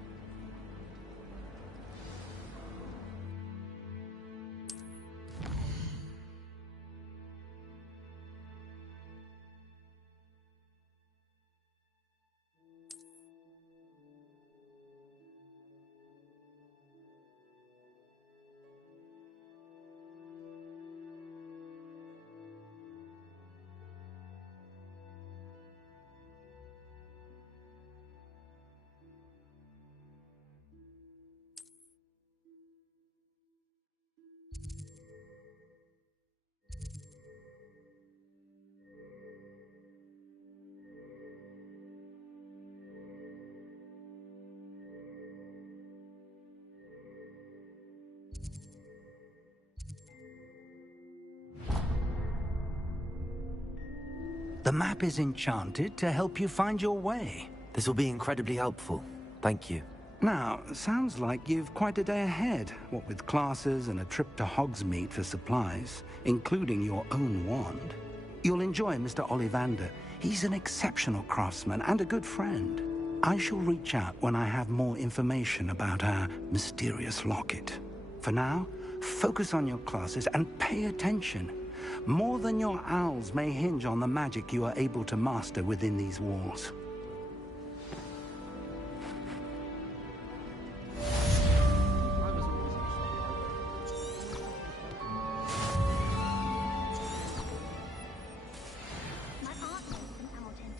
The map is enchanted to help you find your way. This will be incredibly helpful. Thank you. Now, sounds like you've quite a day ahead, what with classes and a trip to Hogsmeade for supplies, including your own wand. You'll enjoy Mr. Ollivander. He's an exceptional craftsman and a good friend. I shall reach out when I have more information about our mysterious locket. For now, focus on your classes and pay attention. More than your owls may hinge on the magic you are able to master within these walls. my aunt sent some ammo to you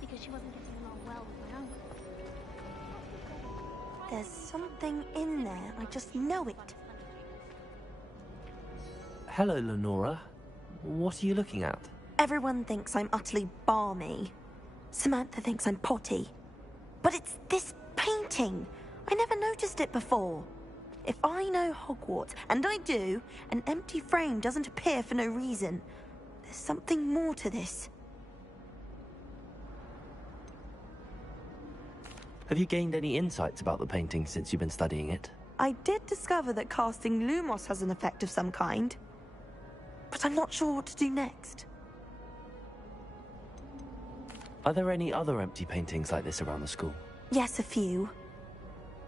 because she wasn't getting along well with my uncle. There's something in there. I just know it. Hello, Lenora. What are you looking at? Everyone thinks I'm utterly balmy. Samantha thinks I'm potty. But it's this painting. I never noticed it before. If I know Hogwarts, and I do, an empty frame doesn't appear for no reason. There's something more to this. Have you gained any insights about the painting since you've been studying it? I did discover that casting Lumos has an effect of some kind, but I'm not sure what to do next. Are there any other empty paintings like this around the school? Yes, a few.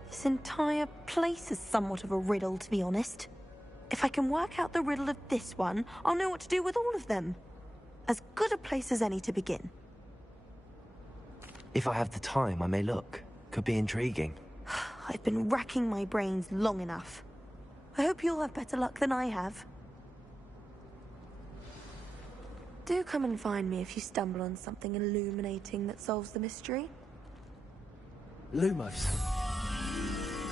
This entire place is somewhat of a riddle, to be honest. If I can work out the riddle of this one, I'll know what to do with all of them. As good a place as any to begin. If I have the time, I may look. Could be intriguing. I've been racking my brains long enough. I hope you'll have better luck than I have. Do come and find me if you stumble on something illuminating that solves the mystery. Lumos.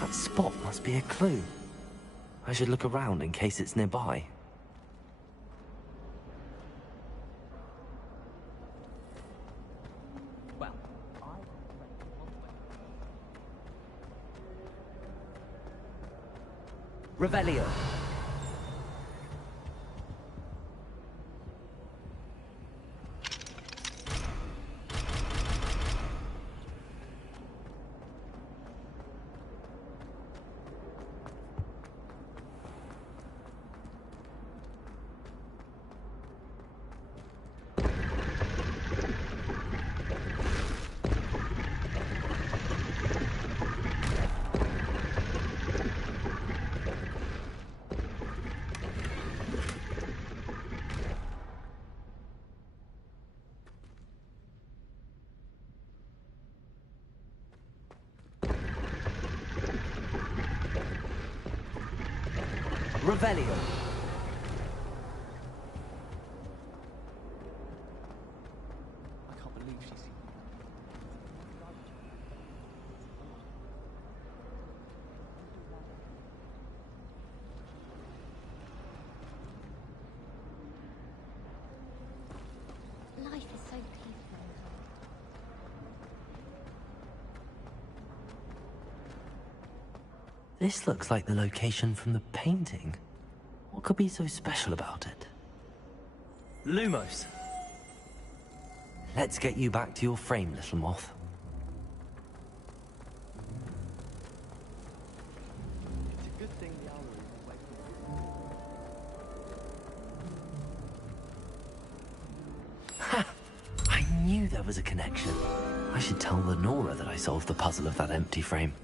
That spot must be a clue. I should look around in case it's nearby. Revelio. Revelio. I can't believe she's... Life is so peaceful. This looks like the location from the painting. What could be so special about it? Lumos. Let's get you back to your frame, little moth. It's a good thing the owl is awake. Ha! I knew there was a connection. I should tell Lenora that I solved the puzzle of that empty frame.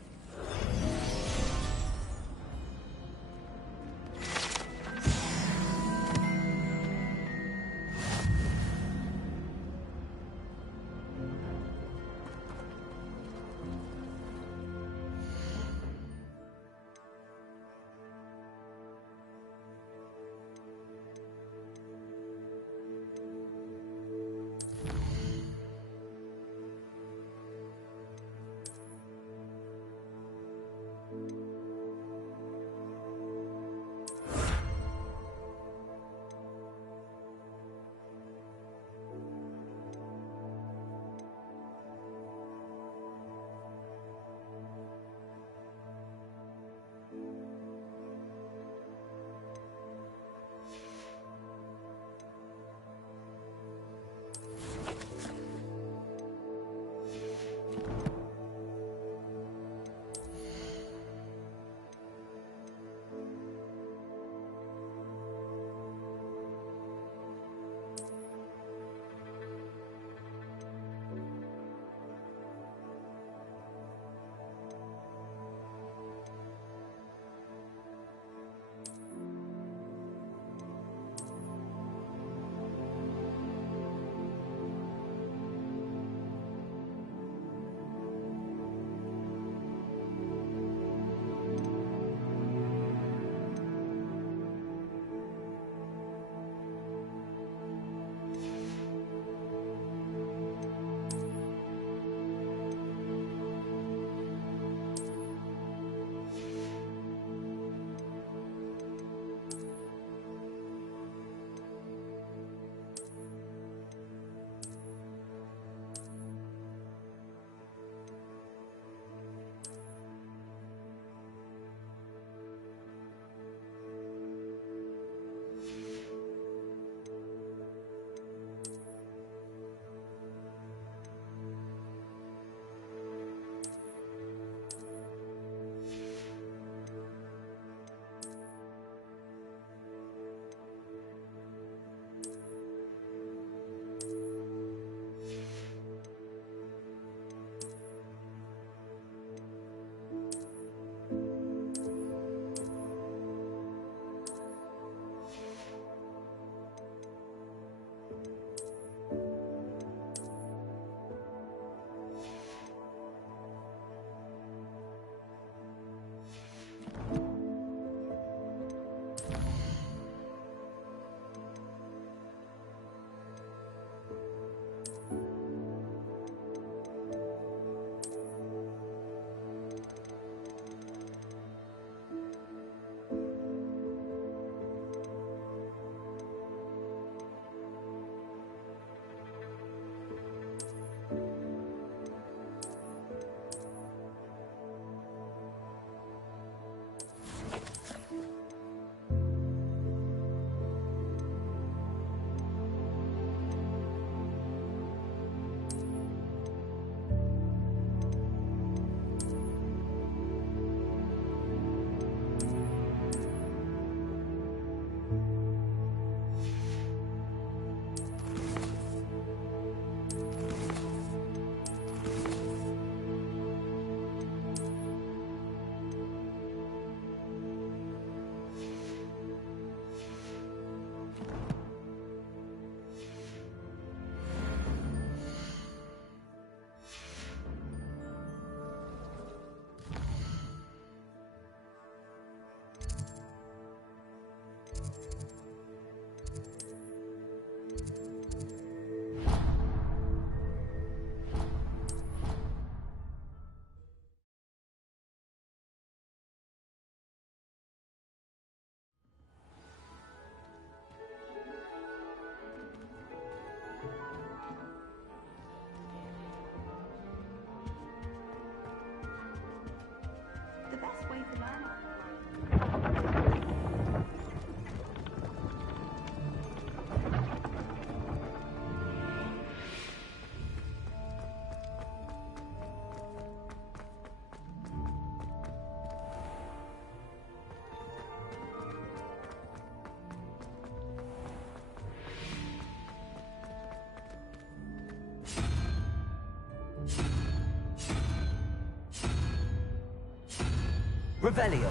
Revelio.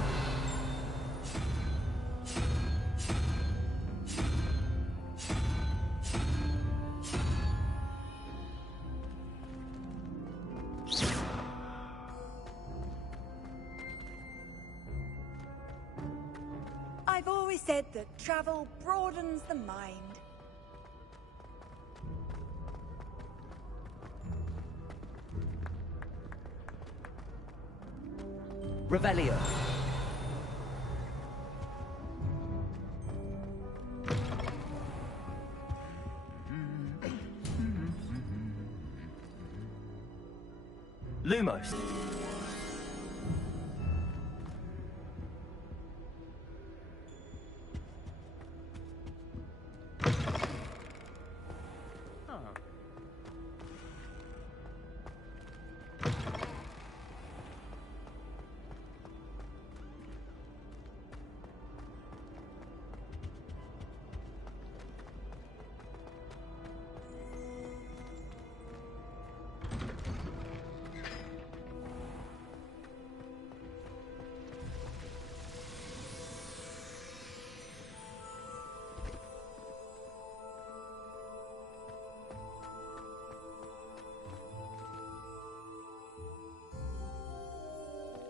I've always said that travel broadens the mind. Revelio. Lumos.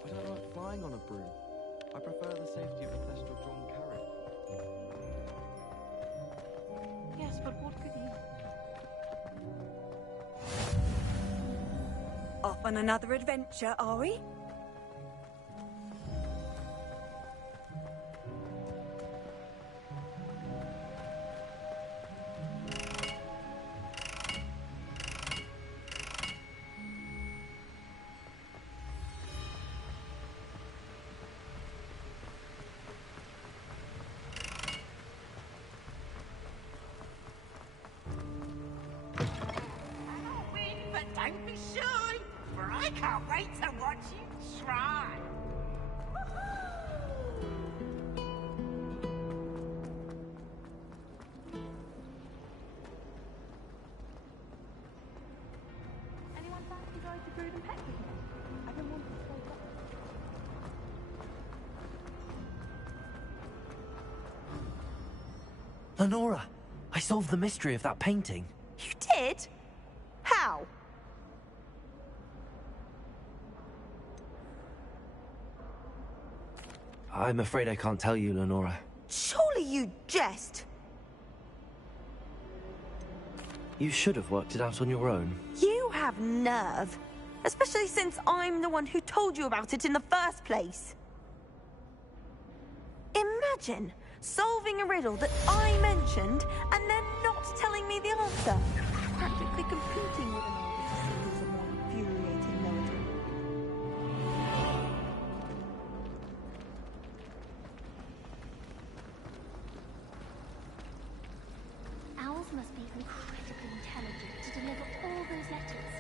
I don't like flying on a broom. I prefer the safety of a pestral-drawn carriage. Yes, but what could you... Off on another adventure, are we? But don't be shy, for I can't wait to watch you try. Anyone fancy going to Brood and Pet with me? I've been wanting to stay back. Lenora, I solved the mystery of that painting. You did? How? I'm afraid I can't tell you, Lenora. Surely you jest. You should have worked it out on your own. You have nerve. Especially since I'm the one who told you about it in the first place. Imagine solving a riddle that I mentioned and then not telling me the answer. Practically competing with an order to see who's a more infuriating melody. Owls must be incredibly intelligent to deliver all those letters.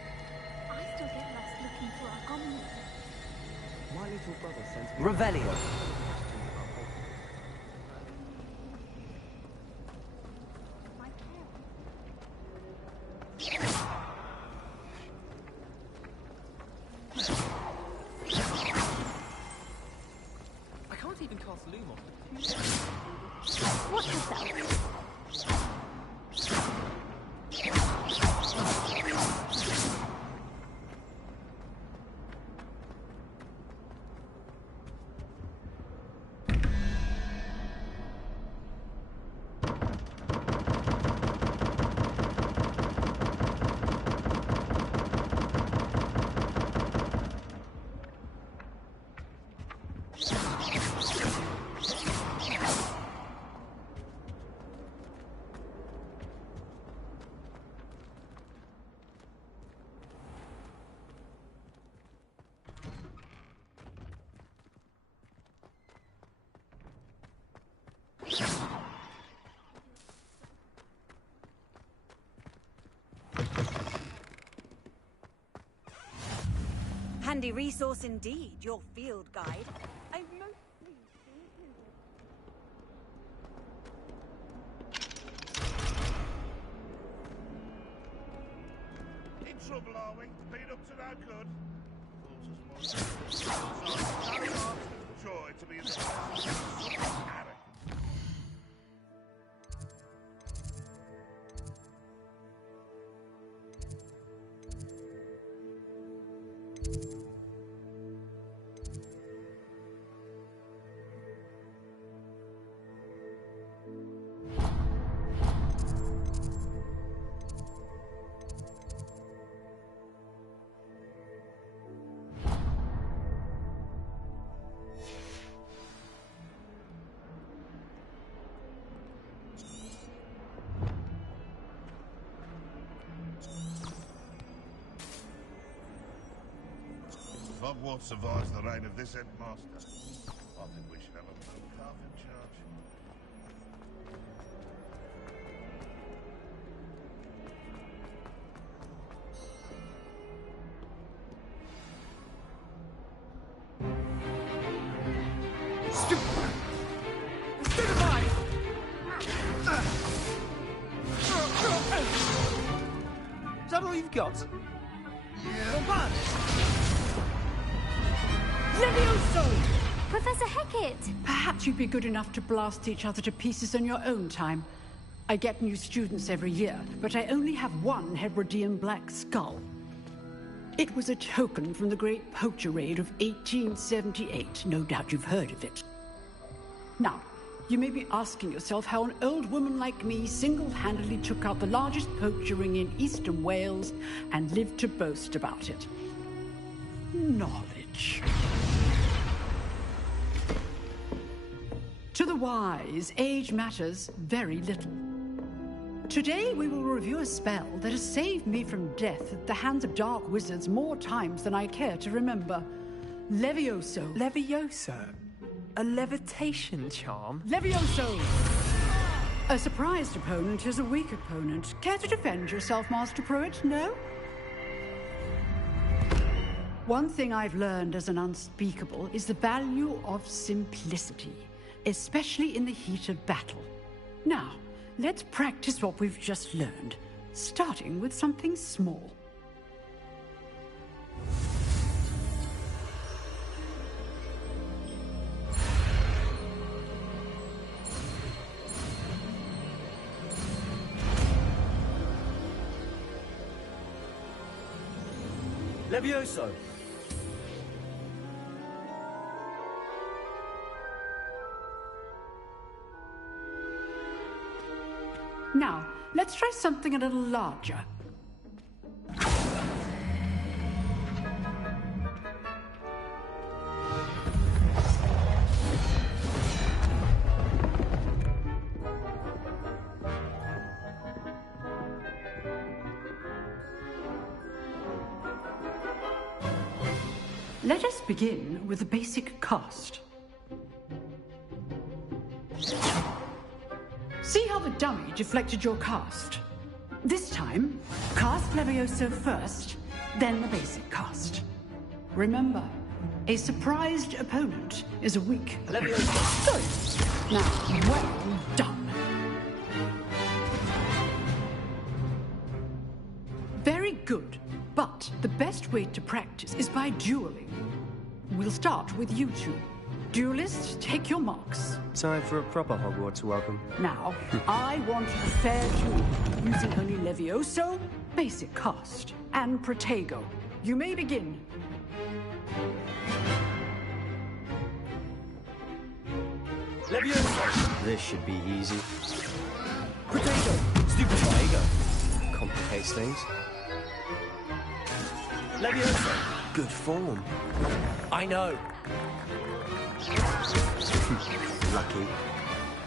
I still get lost looking for our common. My little brother sends me... Revelio. I can't even cast Lumos. Watch yourself. Handy resource indeed, your field guide. I've mostly In trouble, are we? Been up to no good? Joy to be in the presence of Harry. Hogwarts survives the reign of this headmaster. I think we should have a blue calf in charge. Is that all you've got? Yeah. Levioso! Professor Hecat! Perhaps you'd be good enough to blast each other to pieces on your own time. I get new students every year, but I only have one Hebridean black skull. It was a token from the Great Poacher Raid of 1878. No doubt you've heard of it. Now, you may be asking yourself how an old woman like me single-handedly took out the largest poacher ring in eastern Wales and lived to boast about it. Knowledge. To the wise, age matters very little. Today we will review a spell that has saved me from death at the hands of dark wizards more times than I care to remember. Levioso. Levioso? A levitation charm? Levioso! A surprised opponent is a weak opponent. Care to defend yourself, Master Pruitt? No? One thing I've learned as an unspeakable is the value of simplicity, especially in the heat of battle. Now, let's practice what we've just learned, starting with something small. Levioso! Now, let's try something a little larger. Let us begin with the basic cast. See how the dummy deflected your cast? This time, cast Levioso first, then the basic cast. Remember, a surprised opponent is a weak Levioso. Good. Now, well done. Very good, but the best way to practice is by dueling. We'll start with you two. Duelists, take your marks. Time for a proper Hogwarts welcome. Now, I want a fair duel, using only Levioso, basic cast, and Protego. You may begin. Levioso! This should be easy. Protego! Stupid Protego! Complicates things. Levioso! Good form. I know. Lucky.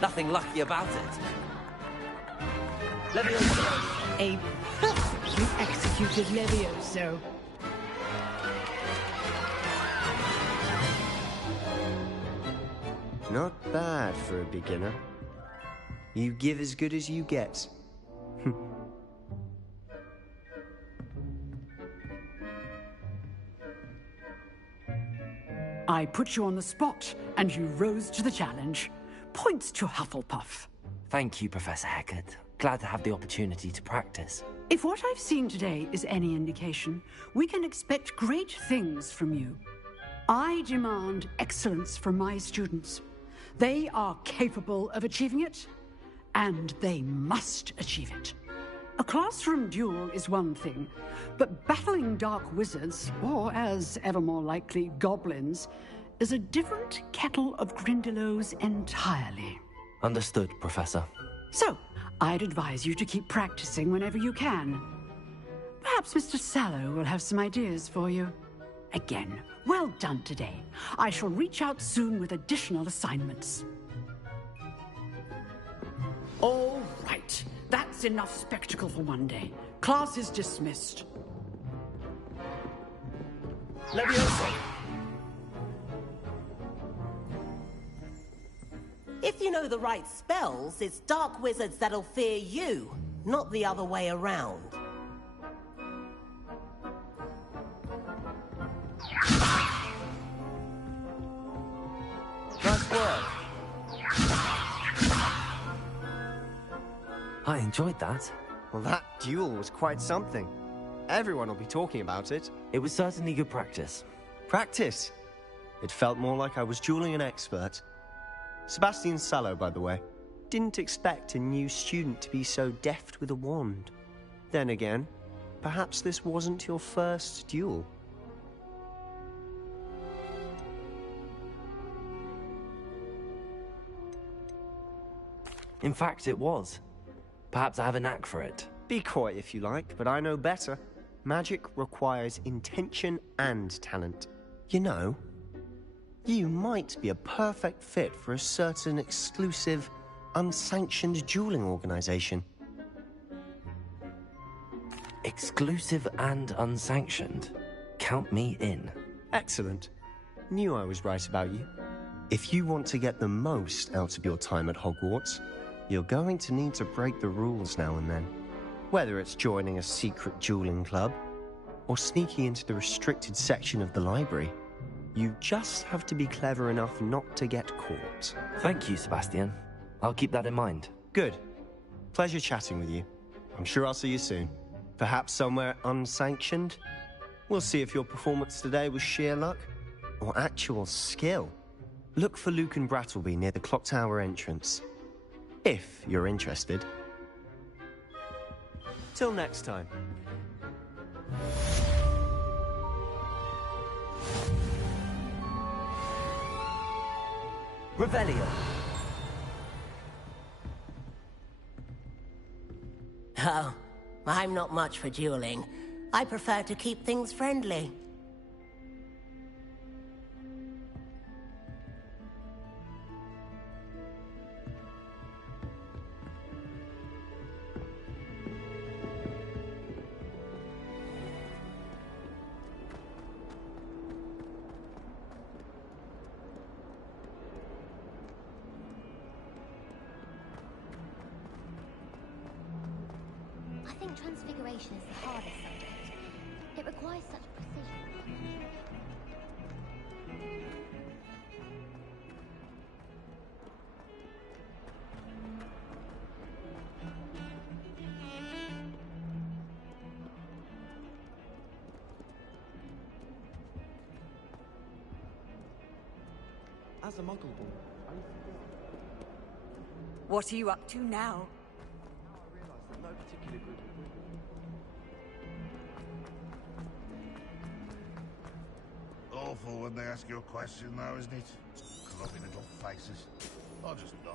Nothing lucky about it. Levioso! A perfectly executed Levioso. Not bad for a beginner. You give as good as you get. I put you on the spot, and you rose to the challenge. Points to Hufflepuff. Thank you, Professor Hecat. Glad to have the opportunity to practice. If what I've seen today is any indication, we can expect great things from you. I demand excellence from my students. They are capable of achieving it, and they must achieve it. A classroom duel is one thing, but battling dark wizards, or as ever more likely, goblins, is a different kettle of Grindylows entirely. Understood, Professor. So, I'd advise you to keep practicing whenever you can. Perhaps Mr. Sallow will have some ideas for you. Again, well done today. I shall reach out soon with additional assignments. All right. That's enough spectacle for one day. Class is dismissed. Leviosa! If you know the right spells, it's dark wizards that'll fear you, not the other way around. Nice work. I enjoyed that. Well, that duel was quite something. Everyone will be talking about it. It was certainly good practice. Practice? It felt more like I was dueling an expert. Sebastian Sallow, by the way. Didn't expect a new student to be so deft with a wand. Then again, perhaps this wasn't your first duel. In fact, it was. Perhaps I have a knack for it. Be coy if you like, but I know better. Magic requires intention and talent. You know, you might be a perfect fit for a certain exclusive, unsanctioned dueling organization. Exclusive and unsanctioned? Count me in. Excellent. Knew I was right about you. If you want to get the most out of your time at Hogwarts, you're going to need to break the rules now and then. Whether it's joining a secret dueling club, or sneaking into the restricted section of the library, you just have to be clever enough not to get caught. Thank you, Sebastian. I'll keep that in mind. Good. Pleasure chatting with you. I'm sure I'll see you soon. Perhaps somewhere unsanctioned? We'll see if your performance today was sheer luck, or actual skill. Look for Luke and Brattleby near the clock tower entrance. If you're interested. Till next time. Revelio. Oh, I'm not much for dueling. I prefer to keep things friendly. I think transfiguration is the hardest subject. It requires such precision. As a muggle boy, I used to think... What are you up to now? Now I realise that no particular group of women... Awful when they ask you a question, though, isn't it? Clubby little faces. I'll just die.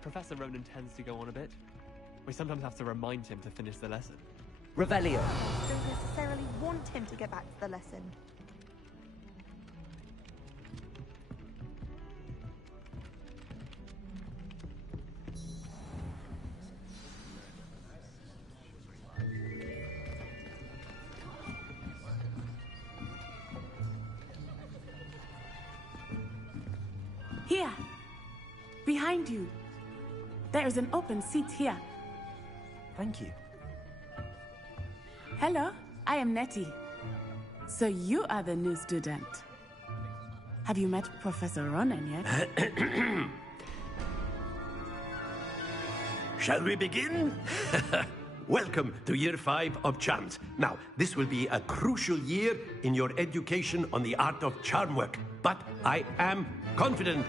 Professor Ronan tends to go on a bit. We sometimes have to remind him to finish the lesson. Revelio. Don't necessarily want him to get back to the lesson. Here! Behind you. There is an open seat here. Thank you. Hello, I am Nettie. So you are the new student. Have you met Professor Ronan yet? Shall we begin? Welcome to Year 5 of Charms. Now, this will be a crucial year in your education on the art of charm work. But I am confident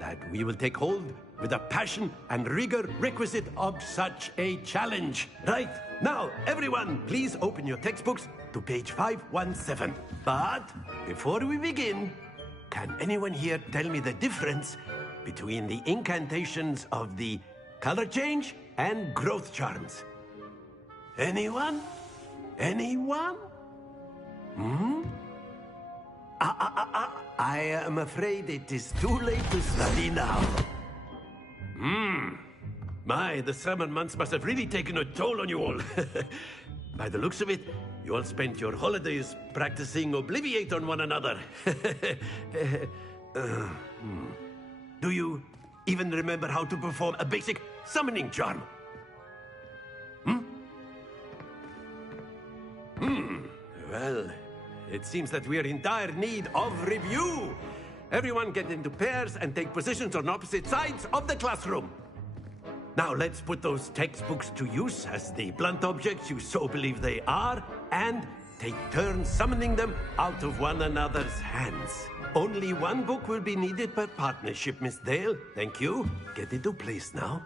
that we will take hold with the passion and rigor requisite of such a challenge. Right, now, everyone, please open your textbooks to page 517. But before we begin, can anyone here tell me the difference between the incantations of the color change and growth charms? Anyone? Anyone? Hmm? I am afraid it is too late to study now. My, the summer months must have really taken a toll on you all. By the looks of it, you all spent your holidays practicing Obliviate on one another. Do you even remember how to perform a basic summoning charm? Well, it seems that we are in dire need of review. Everyone get into pairs and take positions on opposite sides of the classroom. Now let's put those textbooks to use as the blunt objects you so believe they are, and take turns summoning them out of one another's hands. Only one book will be needed per partnership, Miss Dale. Thank you. Get into place now.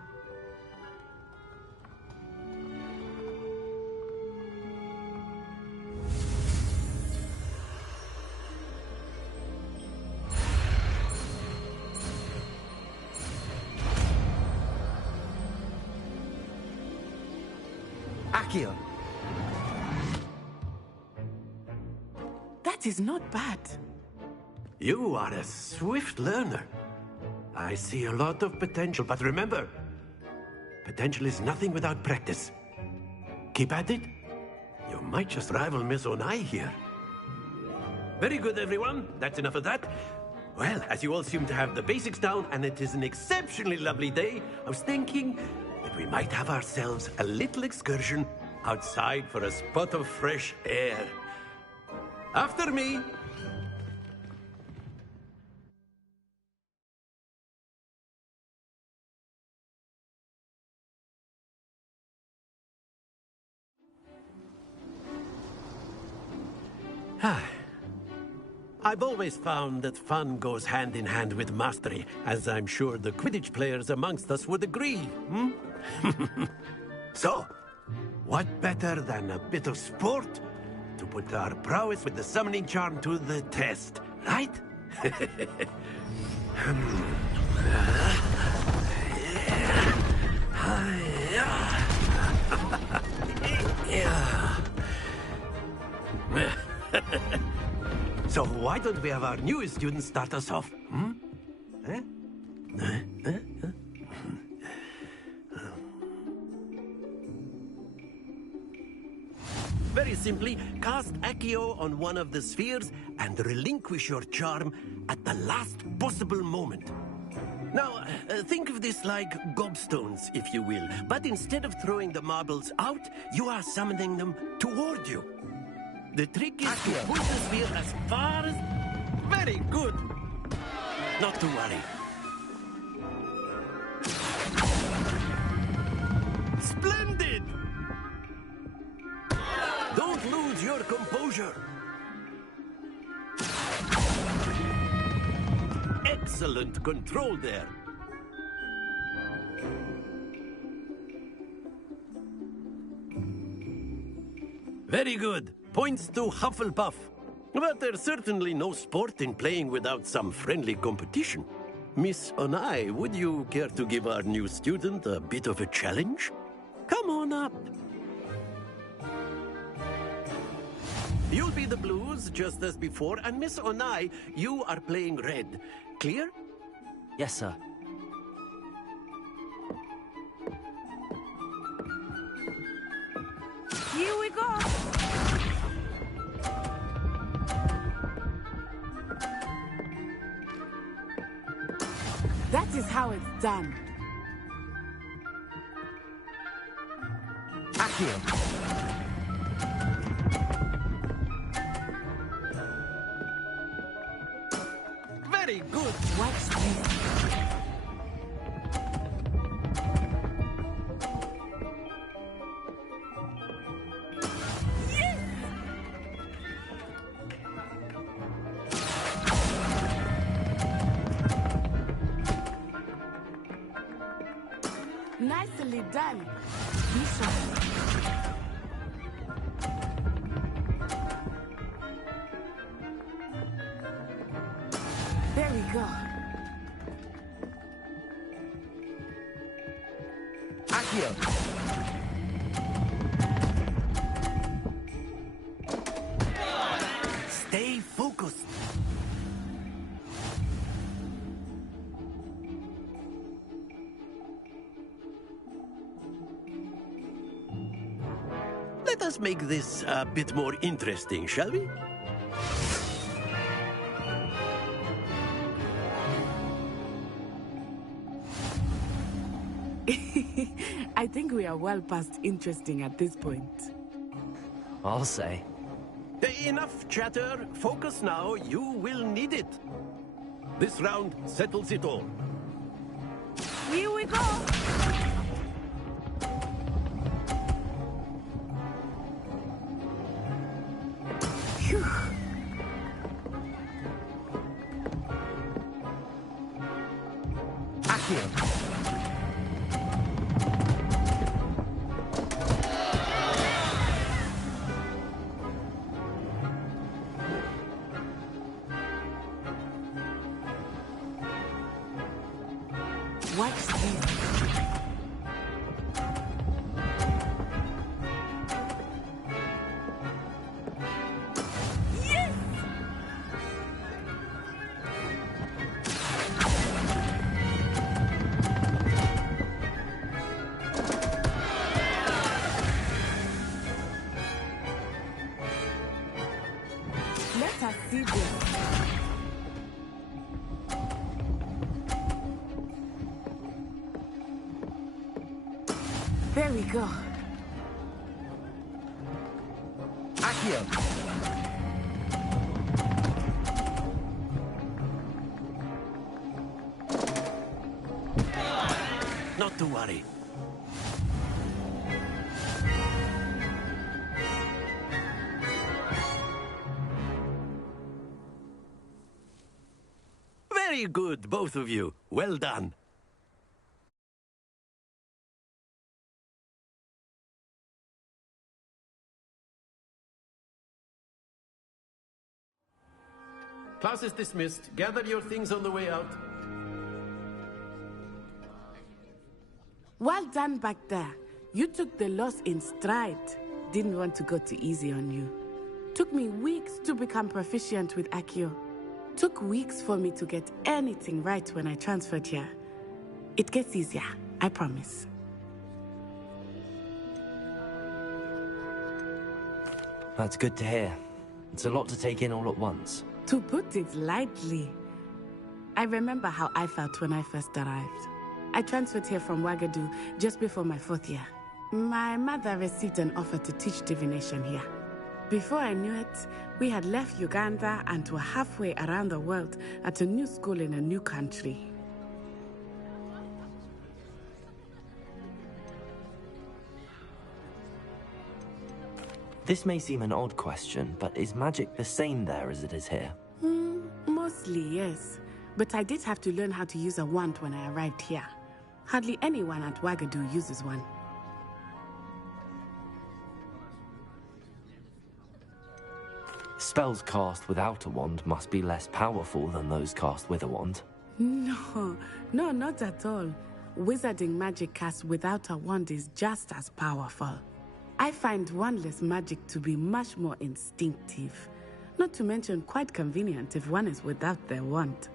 Accio. That is not bad. You are a swift learner. I see a lot of potential, but remember, potential is nothing without practice. Keep at it. You might just rival Miss Onai here. Very good, everyone. That's enough of that. Well, as you all seem to have the basics down, and it is an exceptionally lovely day, I was thinking that we might have ourselves a little excursion outside for a spot of fresh air. After me. I've always found that fun goes hand in hand with mastery, as I'm sure the Quidditch players amongst us would agree. So, what better than a bit of sport to put our prowess with the summoning charm to the test, right? So why don't we have our newest student start us off? Very simply, cast Accio on one of the spheres and relinquish your charm at the last possible moment. Now, think of this like gobstones, if you will. But instead of throwing the marbles out, you are summoning them toward you. The trick is to push the sphere as far as... Very good! Not to worry. Splendid! Don't lose your composure. Excellent control there. Very good. Points to Hufflepuff. But there's certainly no sport in playing without some friendly competition. Miss Onai, would you care to give our new student a bit of a challenge? Come on up. You'll be the blues, just as before, and Miss Onai, you are playing red. Clear? Yes, sir. Here we go! That is how it's done. Accio. Very good. Watch this. Nicely done. Lisa. There we go. Accio. Stay focused. Let us make this a bit more interesting, shall we? I think we are well past interesting at this point. I'll say. Enough chatter. Focus now. You will need it. This round settles it all. Here we go! Phew. Accio. Watch this. Yes! Let us see this. There we go. Accio. Not to worry. Very good, both of you. Well done. Class is dismissed. Gather your things on the way out. Well done back there. You took the loss in stride. Didn't want to go too easy on you. Took me weeks to become proficient with Accio. Took weeks for me to get anything right when I transferred here. It gets easier, I promise. That's good to hear. It's a lot to take in all at once. To put it lightly, I remember how I felt when I first arrived. I transferred here from Ouagadougou just before my 4th year. My mother received an offer to teach divination here. Before I knew it, we had left Uganda and were halfway around the world at a new school in a new country. This may seem an odd question, but is magic the same there as it is here? Mostly, yes. But I did have to learn how to use a wand when I arrived here. Hardly anyone at Ouagadougou uses one. Spells cast without a wand must be less powerful than those cast with a wand. No, not at all. Wizarding magic cast without a wand is just as powerful. I find wandless magic to be much more instinctive. Not to mention quite convenient if one is without their wand.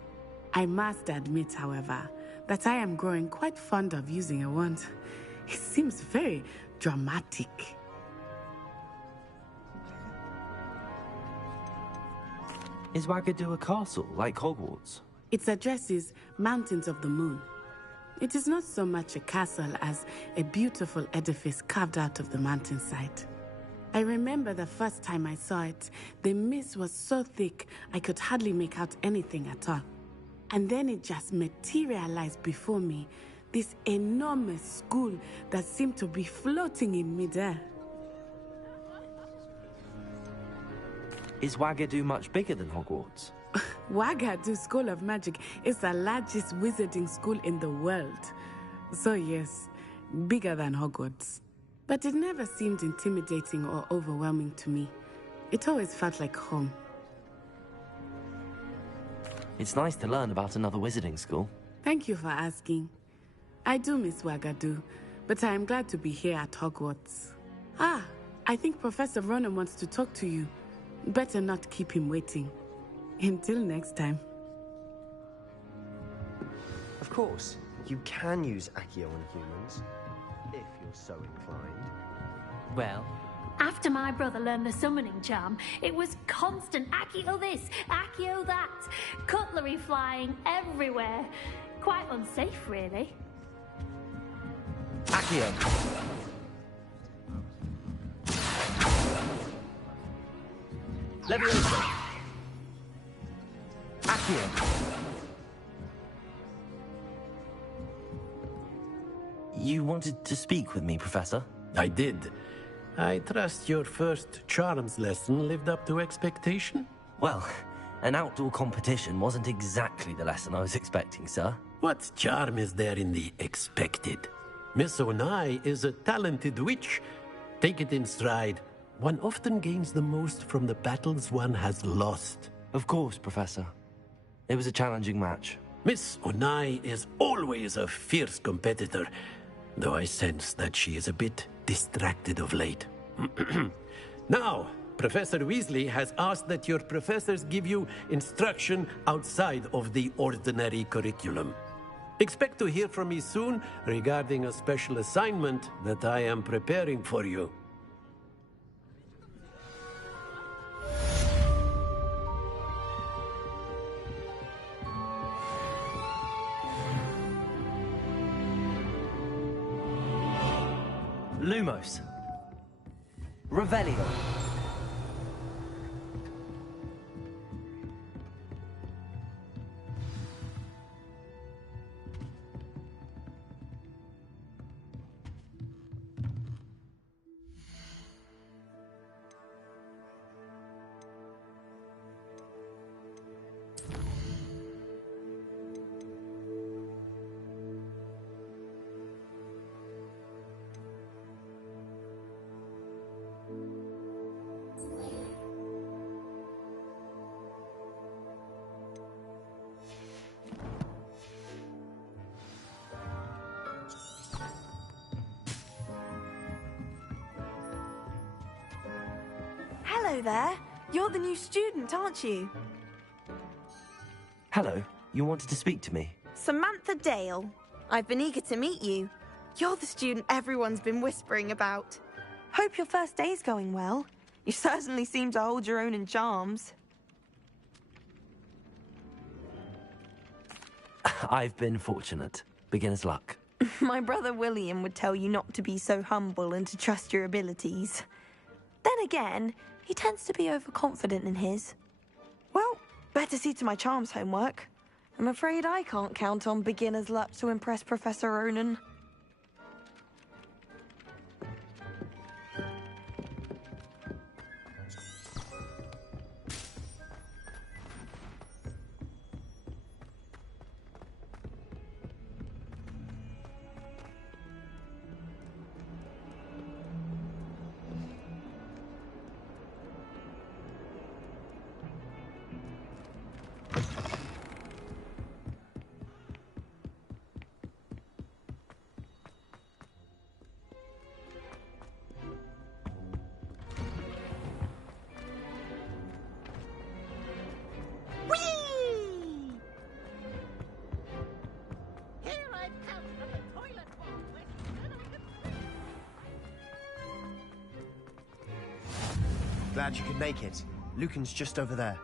I must admit, however, that I am growing quite fond of using a wand. It seems very dramatic. Is Wagadu a castle, like Hogwarts? Its address is Mountains of the Moon. It is not so much a castle as a beautiful edifice carved out of the mountainside. I remember the first time I saw it, the mist was so thick I could hardly make out anything at all. And then it just materialized before me, this enormous school that seemed to be floating in midair. Is Wagadu much bigger than Hogwarts? Wagadu School of Magic is the largest wizarding school in the world. So yes, bigger than Hogwarts. But it never seemed intimidating or overwhelming to me. It always felt like home. It's nice to learn about another wizarding school. Thank you for asking. I do miss Wagadu, but I am glad to be here at Hogwarts. Ah, I think Professor Ronan wants to talk to you. Better not keep him waiting. Until next time. Of course, you can use Accio on humans, if you're so inclined. Well? After my brother learned the summoning charm, it was constant Accio this, Accio that. Cutlery flying everywhere. Quite unsafe, really. Accio! Leviosa! Accio! You wanted to speak with me, Professor? I did. I trust your first charms lesson lived up to expectation? Well, an outdoor competition wasn't exactly the lesson I was expecting, sir. What charm is there in the expected? Miss Onai is a talented witch. Take it in stride. One often gains the most from the battles one has lost. Of course, Professor. It was a challenging match. Miss Onai is always a fierce competitor, though I sense that she is a bit distracted of late. Now, Professor Weasley has asked that your professors give you instruction outside of the ordinary curriculum. Expect to hear from me soon regarding a special assignment that I am preparing for you. Lumos. Revelio. Hello there. You're the new student, aren't you? Hello. You wanted to speak to me? Samantha Dale. I've been eager to meet you. You're the student everyone's been whispering about. Hope your first day's going well. You certainly seem to hold your own in charms. I've been fortunate. Beginner's luck. My brother William would tell you not to be so humble and to trust your abilities. Then again, he tends to be overconfident in his. Well, better see to my charms homework. I'm afraid I can't count on beginner's luck to impress Professor Ronan. Glad you could make it. Lucan's just over there.